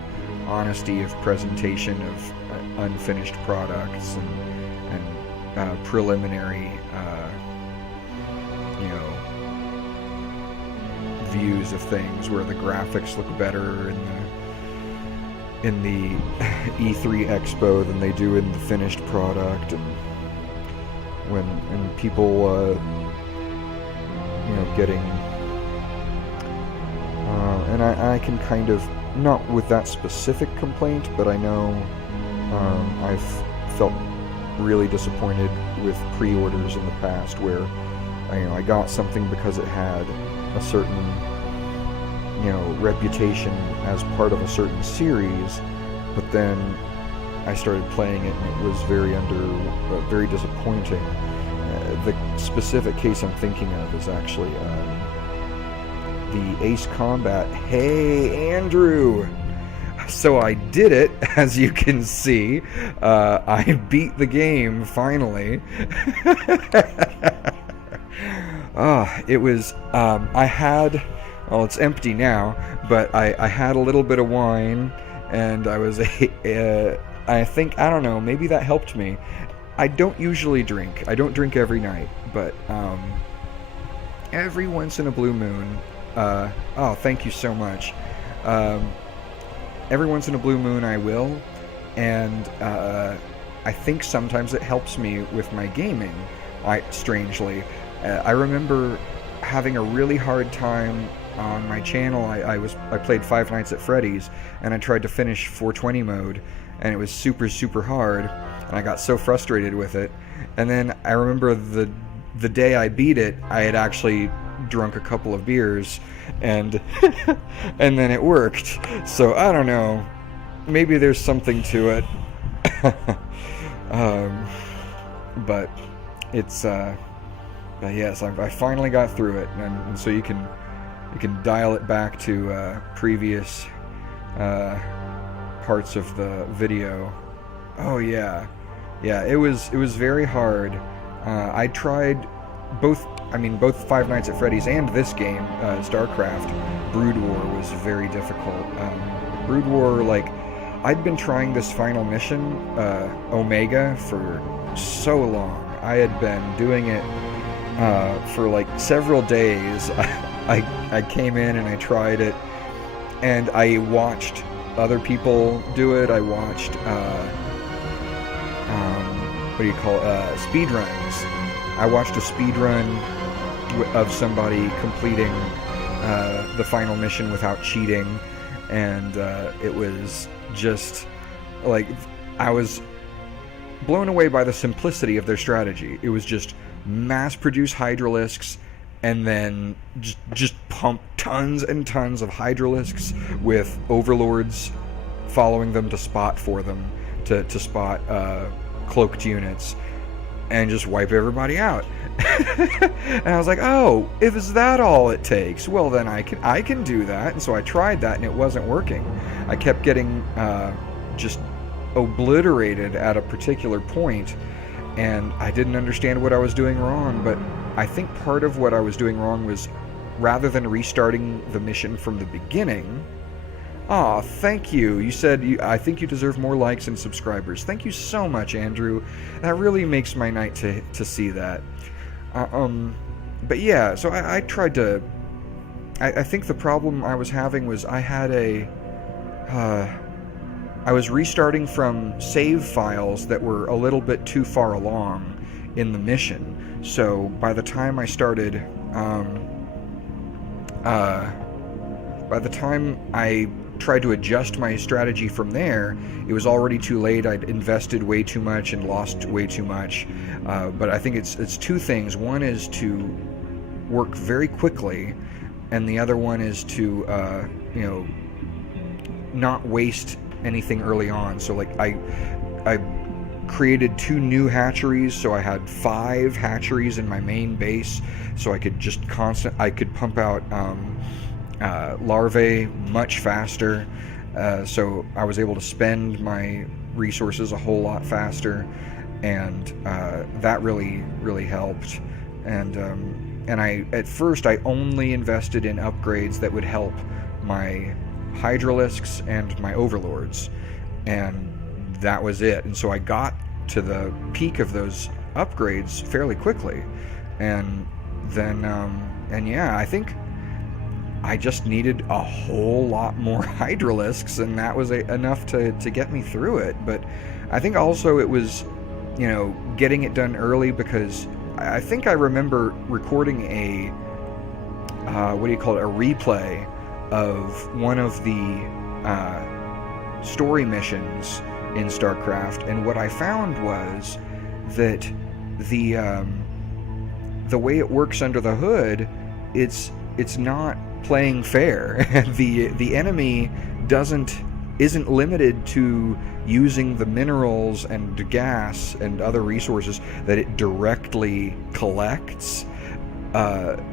honesty of presentation of unfinished products and preliminary, views of things where the graphics look better in the E3 Expo than they do in the finished product, and when people getting and I can kind of, not with that specific complaint, but I know I've felt really disappointed with pre-orders in the past where I got something because it had a certain reputation as part of a certain series, but then I started playing it and it was very disappointing. The specific case I'm thinking of is actually the Ace Combat. Hey, Andrew! So I did it, as you can see. I beat the game, finally. It was, I had, well, it's empty now, but I had a little bit of wine, and I was, I think, I don't know, maybe that helped me. I don't usually drink. I don't drink every night, but, every once in a blue moon, oh, thank you so much. Every once in a blue moon I will, and I think sometimes it helps me with my gaming, strangely. I remember having a really hard time on my channel. I played Five Nights at Freddy's, and I tried to finish 420 mode, and it was super, super hard, and I got so frustrated with it. And then I remember the day I beat it, I had actually drunk a couple of beers, and and then it worked. So I don't know, maybe there's something to it. But it's but yes, I finally got through it, and so you can dial it back to previous parts of the video. Oh yeah, it was very hard. I tried both Five Nights at Freddy's and this game, StarCraft Brood War, was very difficult. Brood War, like, I'd been trying this final mission, Omega, for so long. I had been doing it for like several days. I came in and I tried it, and I watched other people do it. I watched speed runs. I watched a speed run of somebody completing the final mission without cheating, and it was just like, I was blown away by the simplicity of their strategy. It was just mass-produce Hydralisks, and then just pump tons and tons of Hydralisks with Overlords following them to spot for them, to spot cloaked units, and just wipe everybody out. And I was like, oh, if is that all it takes, well then I can do that. And so I tried that, and it wasn't working. I kept getting just obliterated at a particular point, and I didn't understand what I was doing wrong. But I think part of what I was doing wrong was, rather than restarting the mission from the beginning. Aw, thank you. You said I think you deserve more likes and subscribers. Thank you so much, Andrew. That really makes my night to see that. But yeah, so I tried to... I think the problem I was having was I was restarting from save files that were a little bit too far along in the mission. So by the time I started... by the time I tried to adjust my strategy from there, it was already too late. I'd invested way too much and lost way too much. But I think it's two things. One is to work very quickly, and the other one is to not waste anything early on. So like I created 2 new hatcheries, so I had 5 hatcheries in my main base, so I could just I could pump out larvae much faster, so I was able to spend my resources a whole lot faster, and that really helped. And at first I only invested in upgrades that would help my Hydralisks and my Overlords, and that was it. And so I got to the peak of those upgrades fairly quickly, and then and yeah, I think I just needed a whole lot more Hydralisks, and that was enough to get me through it. But I think also it was, getting it done early, because I think I remember recording a a replay of one of the story missions in StarCraft, and what I found was that the way it works under the hood, it's not playing fair. The enemy isn't limited to using the minerals and gas and other resources that it directly collects.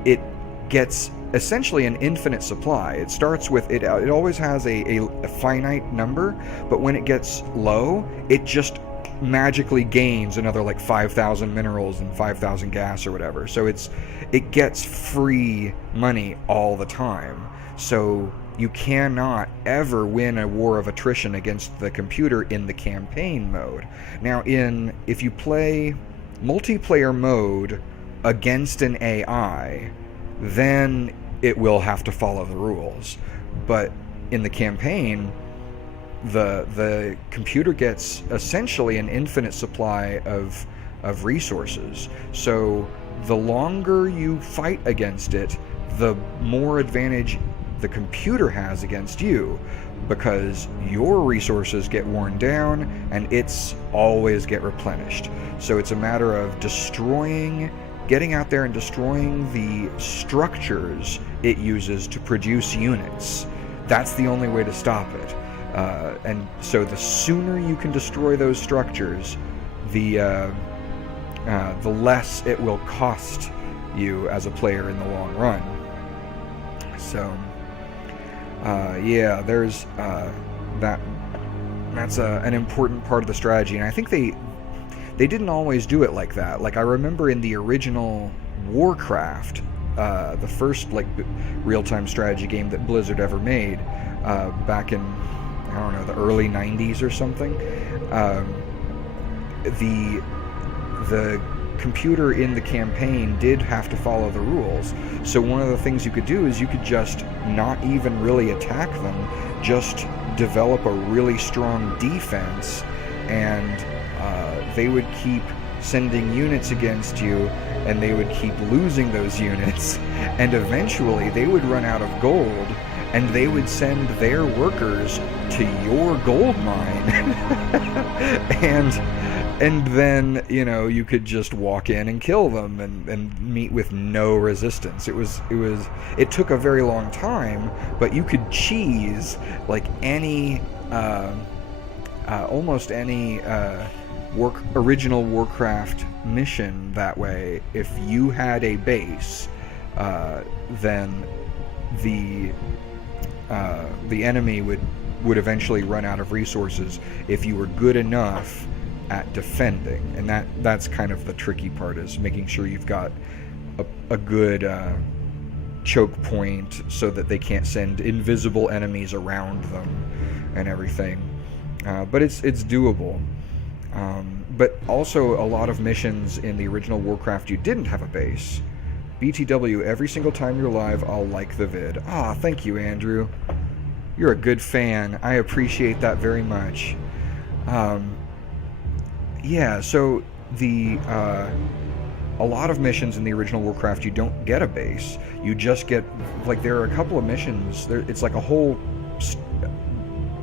It gets essentially an infinite supply. It starts with it always has a finite number, but when it gets low, it just magically gains another like 5,000 minerals and 5,000 gas or whatever. So it gets free money all the time. So you cannot ever win a war of attrition against the computer in the campaign mode. Now, if you play multiplayer mode against an AI, then it will have to follow the rules. But in the campaign, the computer gets essentially an infinite supply of resources. So the longer you fight against it, the more advantage the computer has against you, because your resources get worn down and its always get replenished. So it's a matter of getting out there and destroying the structures it uses to produce units. That's the only way to stop it. And so the sooner you can destroy those structures, the less it will cost you as a player in the long run. So, yeah, there's that's an important part of the strategy, and I think they didn't always do it like that. Like, I remember in the original Warcraft, the first like real-time strategy game that Blizzard ever made, back in, I don't know, the early 90s or something, the computer in the campaign did have to follow the rules. So one of the things you could do is you could just not even really attack them, just develop a really strong defense, and they would keep sending units against you, and they would keep losing those units, and eventually they would run out of gold, and they would send their workers to your gold mine. and then, you know, you could just walk in and kill them and meet with no resistance. It took a very long time, but you could cheese like any almost any original Warcraft mission that way. If you had a base, then the enemy would eventually run out of resources if you were good enough at defending. And that's kind of the tricky part, is making sure you've got a good choke point so that they can't send invisible enemies around them and everything. But it's doable. But also, a lot of missions in the original Warcraft, you didn't have a base. BTW, every single time you're live, I'll like the vid. Ah, thank you, Andrew. You're a good fan. I appreciate that very much. Yeah, so a lot of missions in the original Warcraft, you don't get a base. You just get, like, there are a couple of missions, it's like a whole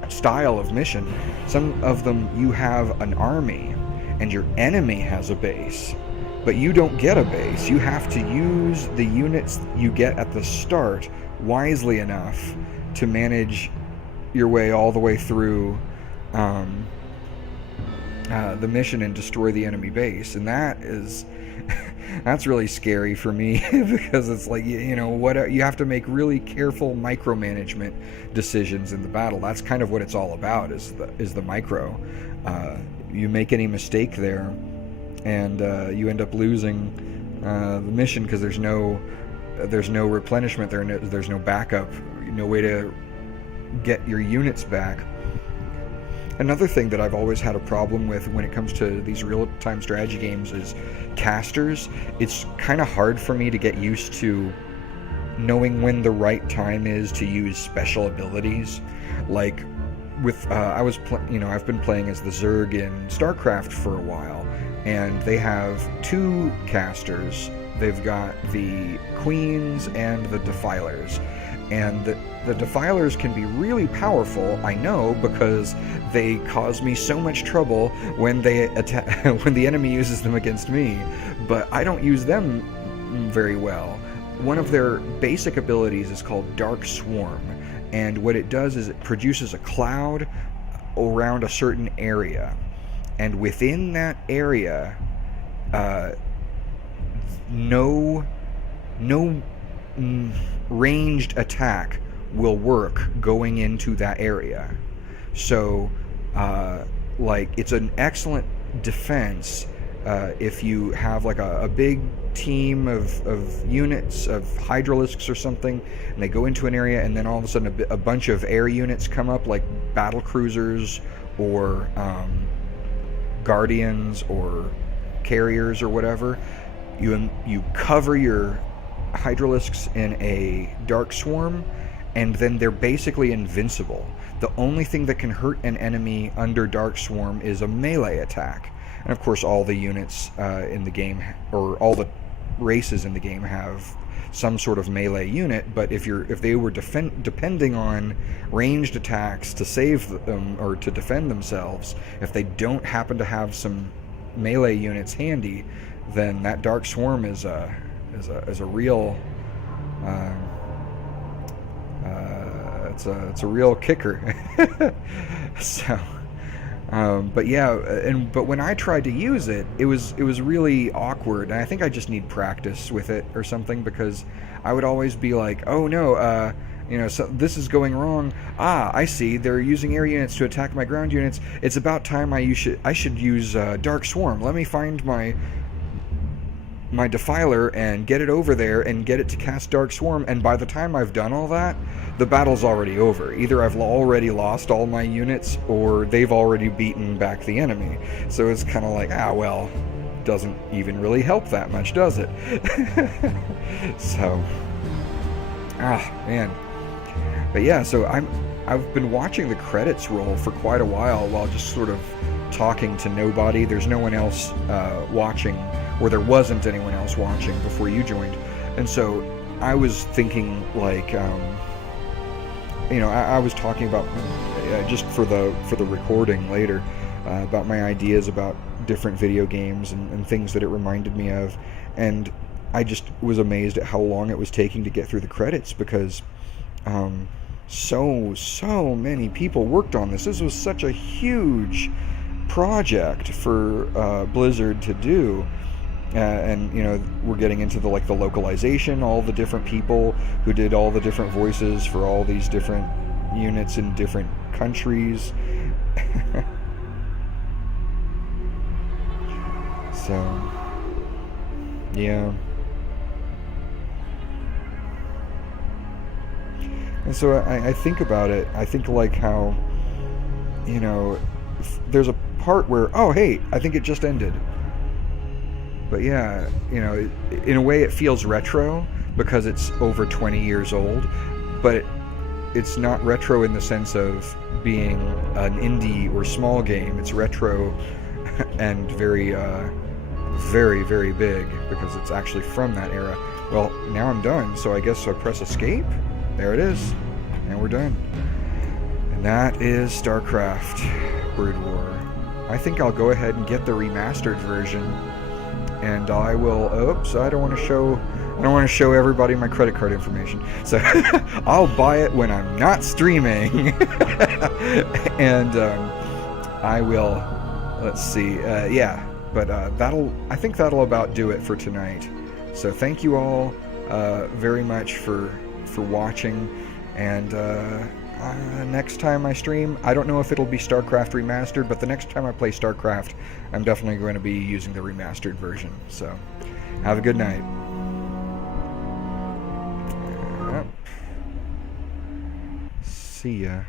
style of mission. Some of them you have an army, and your enemy has a base, but you don't get a base. You have to use the units you get at the start wisely enough to manage your way all the way through the mission and destroy the enemy base. And that's really scary for me, because it's like, you know, what you have to make really careful micromanagement decisions in the battle. That's kind of what it's all about, is the micro. You make any mistake there, and you end up losing the mission, because there's no replenishment there. There's no backup, no way to get your units back. Another thing that I've always had a problem with when it comes to these real-time strategy games is casters. It's kind of hard for me to get used to knowing when the right time is to use special abilities. Like with I've been playing as the Zerg in StarCraft for a while, and they have two casters. They've got the Queens and the Defilers. And the Defilers can be really powerful, I know, because they cause me so much trouble when they attack, when the enemy uses them against me. But I don't use them very well. One of their basic abilities is called Dark Swarm, and what it does is it produces a cloud around a certain area, and within that area, no ranged attack will work going into that area. So, like, it's an excellent defense if you have like a big team of units of hydralisks or something, and they go into an area, and then all of a sudden a bunch of air units come up, like battle cruisers or guardians or carriers or whatever. You cover your hydralisks in a dark swarm, and then they're basically invincible. The only thing that can hurt an enemy under dark swarm is a melee attack. And of course, all the units in the game, or all the races in the game, have some sort of melee unit. But if they were depending on ranged attacks to save them or to defend themselves, if they don't happen to have some melee units handy, then that dark swarm is a real it's a real kicker. So. But yeah, but when I tried to use it, it was really awkward, and I think I just need practice with it or something, because I would always be like, oh no, so this is going wrong. I see, they're using air units to attack my ground units. It's about time I should use Dark Swarm. Let me find my Defiler and get it over there and get it to cast Dark Swarm, and by the time I've done all that, the battle's already over. Either I've already lost all my units, or they've already beaten back the enemy. So it's kind of like, well, doesn't even really help that much, does it? So, man. But yeah, so I've been watching the credits roll for quite a while just sort of talking to nobody. There's no one else watching, or there wasn't anyone else watching before you joined. And so I was thinking, like, I was talking about, just for the recording later, about my ideas about different video games and things that it reminded me of. And I just was amazed at how long it was taking to get through the credits, because so many people worked on this. This was such a huge project for Blizzard to do. And we're getting into the localization, all the different people who did all the different voices for all these different units in different countries. So yeah. And so I think about it. I think like how, there's a part where, oh hey, I think it just ended. But yeah, in a way it feels retro because it's over 20 years old, but it's not retro in the sense of being an indie or small game. It's retro and very, very, very big, because it's actually from that era. Well, now I'm done, so I guess I press escape. There it is, and we're done. And that is StarCraft Brood War. I think I'll go ahead and get the remastered version. And I will. Oops! I don't want to show everybody my credit card information. So I'll buy it when I'm not streaming, and I will. Let's see. Yeah, but I think that'll about do it for tonight. So thank you all very much for watching, and next time I stream, I don't know if it'll be StarCraft Remastered, but the next time I play StarCraft, I'm definitely going to be using the remastered version. So, have a good night. See ya.